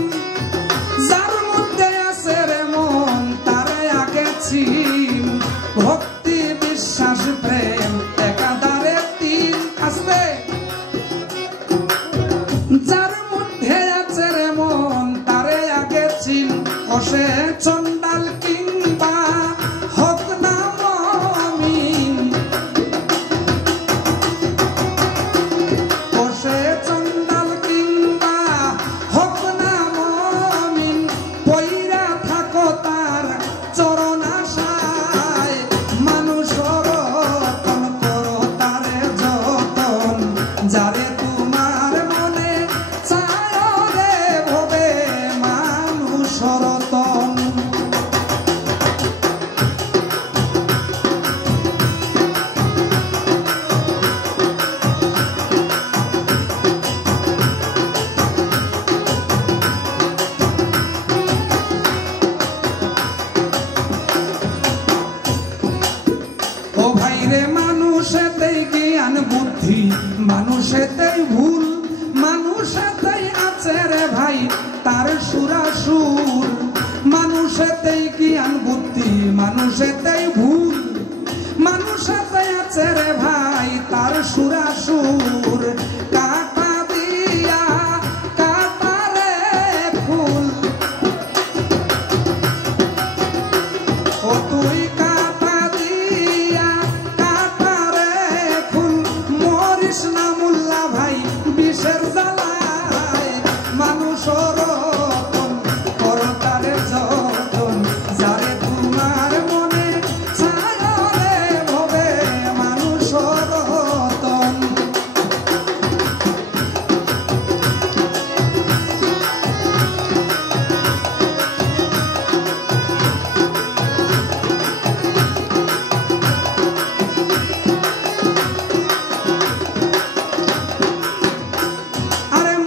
যার মধ্যে আছে রে মন তারে আগে চিন। ভক্তি বিশ্বাস প্রেম একাধারে তিন আসবে, যার মধ্যে আছে রে মন তারে আগে চিন। অসে চন্ডাল কিংবা হক না মমিন, অসে যারে তোমার মনে চায় রে ভবে মানুষ রতন। ও ভাইরে মানুষেতেই জ্ঞান বুদ্ধি, মানুষেতেই ভুল, মানুষেতেই আছে রে ভাই তার সুরাসুর। মানুষেতেই জ্ঞান বুদ্ধি, মানুষেতেই ভুল, মানুষেতেই আছে রে ভাই তার সুরাসুর। কাটা দিয়া কাটা রে ফুল, ও তুই কাটা দিয়া কাটা রে ফুল, মরিস না মুল্লা ভাই বিষের জ্বালায়। মানুষ রতন করো তারে যতন, যারে তোমার মনে চায় রে ভবে মানুষ রতন।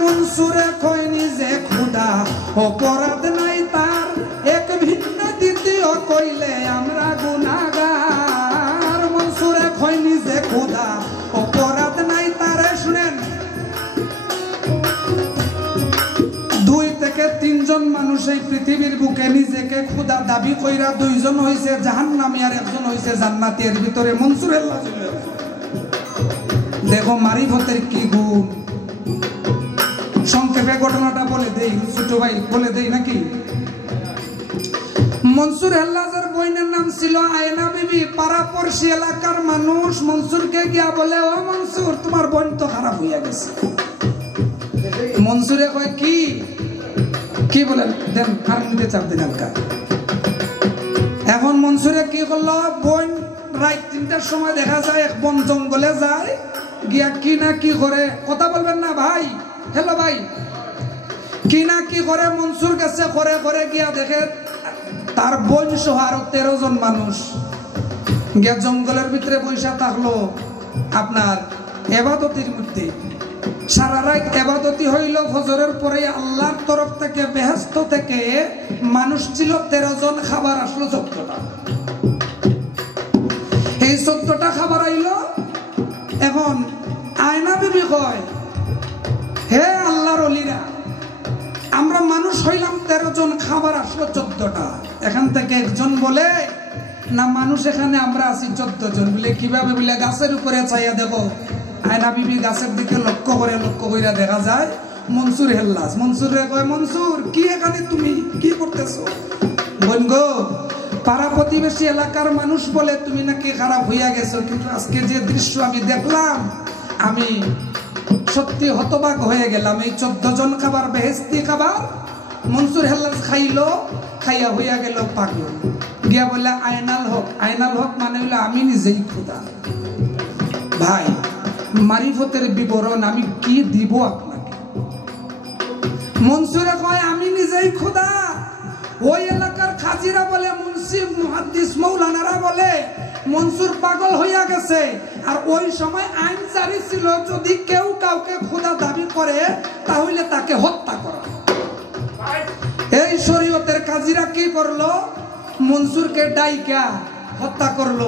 মনসুরে কয় নিজে খুদা, অপরাধ নাই তার এক ভিন্ন দ্বিতীয় কইলে আমরা গুনাহগার। মনসুরে কয় নিজে খুদা, অপরাধ নাই তার। শুনেন, 2 থেকে 3 জন মানুষ এই পৃথিবীর বুকে নিজেকে খুদা দাবি কইরা 2 জন হইছে জাহান্নামী আর 1 জন হইছে জান্নাতি। এর ভিতরে মনসুর আল্লাহ দেখো মারিফতের কি গুণ। সংক্ষেপে ঘটনাটা বলে দেই, ছোট ভাই বলে দেই নাকি? মনসুর আল্লাহর বোনের নাম ছিল আয়না বিবি। পাড়াপড়শি এলাকার মানুষ মনসুরকে গিয়া বলে, ও মনসুর তোমার বোন তো খারাপ হইয়া গেছে। মনসুরে কয় কি? কি বলেন দেন আর নিতে চাপ দেন হালকা। এখন মনসুরে কি করলো, বোন রাত 3টার সময় দেখা যায় এক বন জঙ্গলে যায়, গিয়া কি না কি করে, কথা বলবেন না ভাই, হ্যালো ভাই, কি না কি করে মনসুর কাছে করে করে গিয়া দেখে তার বোন সহ আরো 13 জন মানুষ গিয়া জঙ্গলের ভিতরে বৈশা থাকলো আপনার এবাদতির মধ্যে। সারা রাত এবাদতি হইল, ফজরের পরে আল্লাহর তরফ থেকে বেহেশত থেকে মানুষ ছিল 13 জন, খাবার আসলো 14টা। এই 14টা খাবার আইলো। এখন আয়না বিবি কয়, হে আল্লাহর ওলিরা, আমরা মানুষ হইলাম 13 জন, খাবার আসলো 14টা। এখান থেকে একজন বলে, না মানুষ এখানে আমরা আছি 14 জন। বলে কিভাবে? বলে গাছের উপরে চাইয়া দেখো। আয়না বিবি গাছের দিকে লক্ষ্য কইরা দেখা যায় মনসুর হেল্লাস। মনসুরে কয়, মনসুর কি এখানে তুমি কি করতেছো? বোন গো, পাড়া প্রতিবেশী এলাকার মানুষ বলে তুমি নাকি খারাপ হইয়া গেছো, কিন্তু আজকে যে দৃশ্য আমি দেখলাম আমি সত্যি হতবাক হয়ে গেলাম। এই 14 জন খাবার বেহেশতি খাবার মনসুর হেল্লাস খাইলো, খাইয়া হইয়া গেল পাগল। গিয়া বলে আয়নাল হক। আয়নাল হক মানে হইলো আমি নিজেই খোদা। ভাই, মারিফতের বিবরণ আমি কি দিব আপনাকে? মনসুরে কয় আমি নিজেই খোদা। ওই এলাকার খাজিরা বলে, মুন্সি মুহাদ্দিস মৌলানারা বলে মনসুর পাগল হইয়া গেছে। আর ওই সময় আইন জারি ছিল, যদি কেউ কাউকে খোদা দাবি করে তাহলে তাকে হত্যা করা। এই শরীয়তের কাজীরা কি করলো? মনসুরকে ডাইকা হত্যা করলো।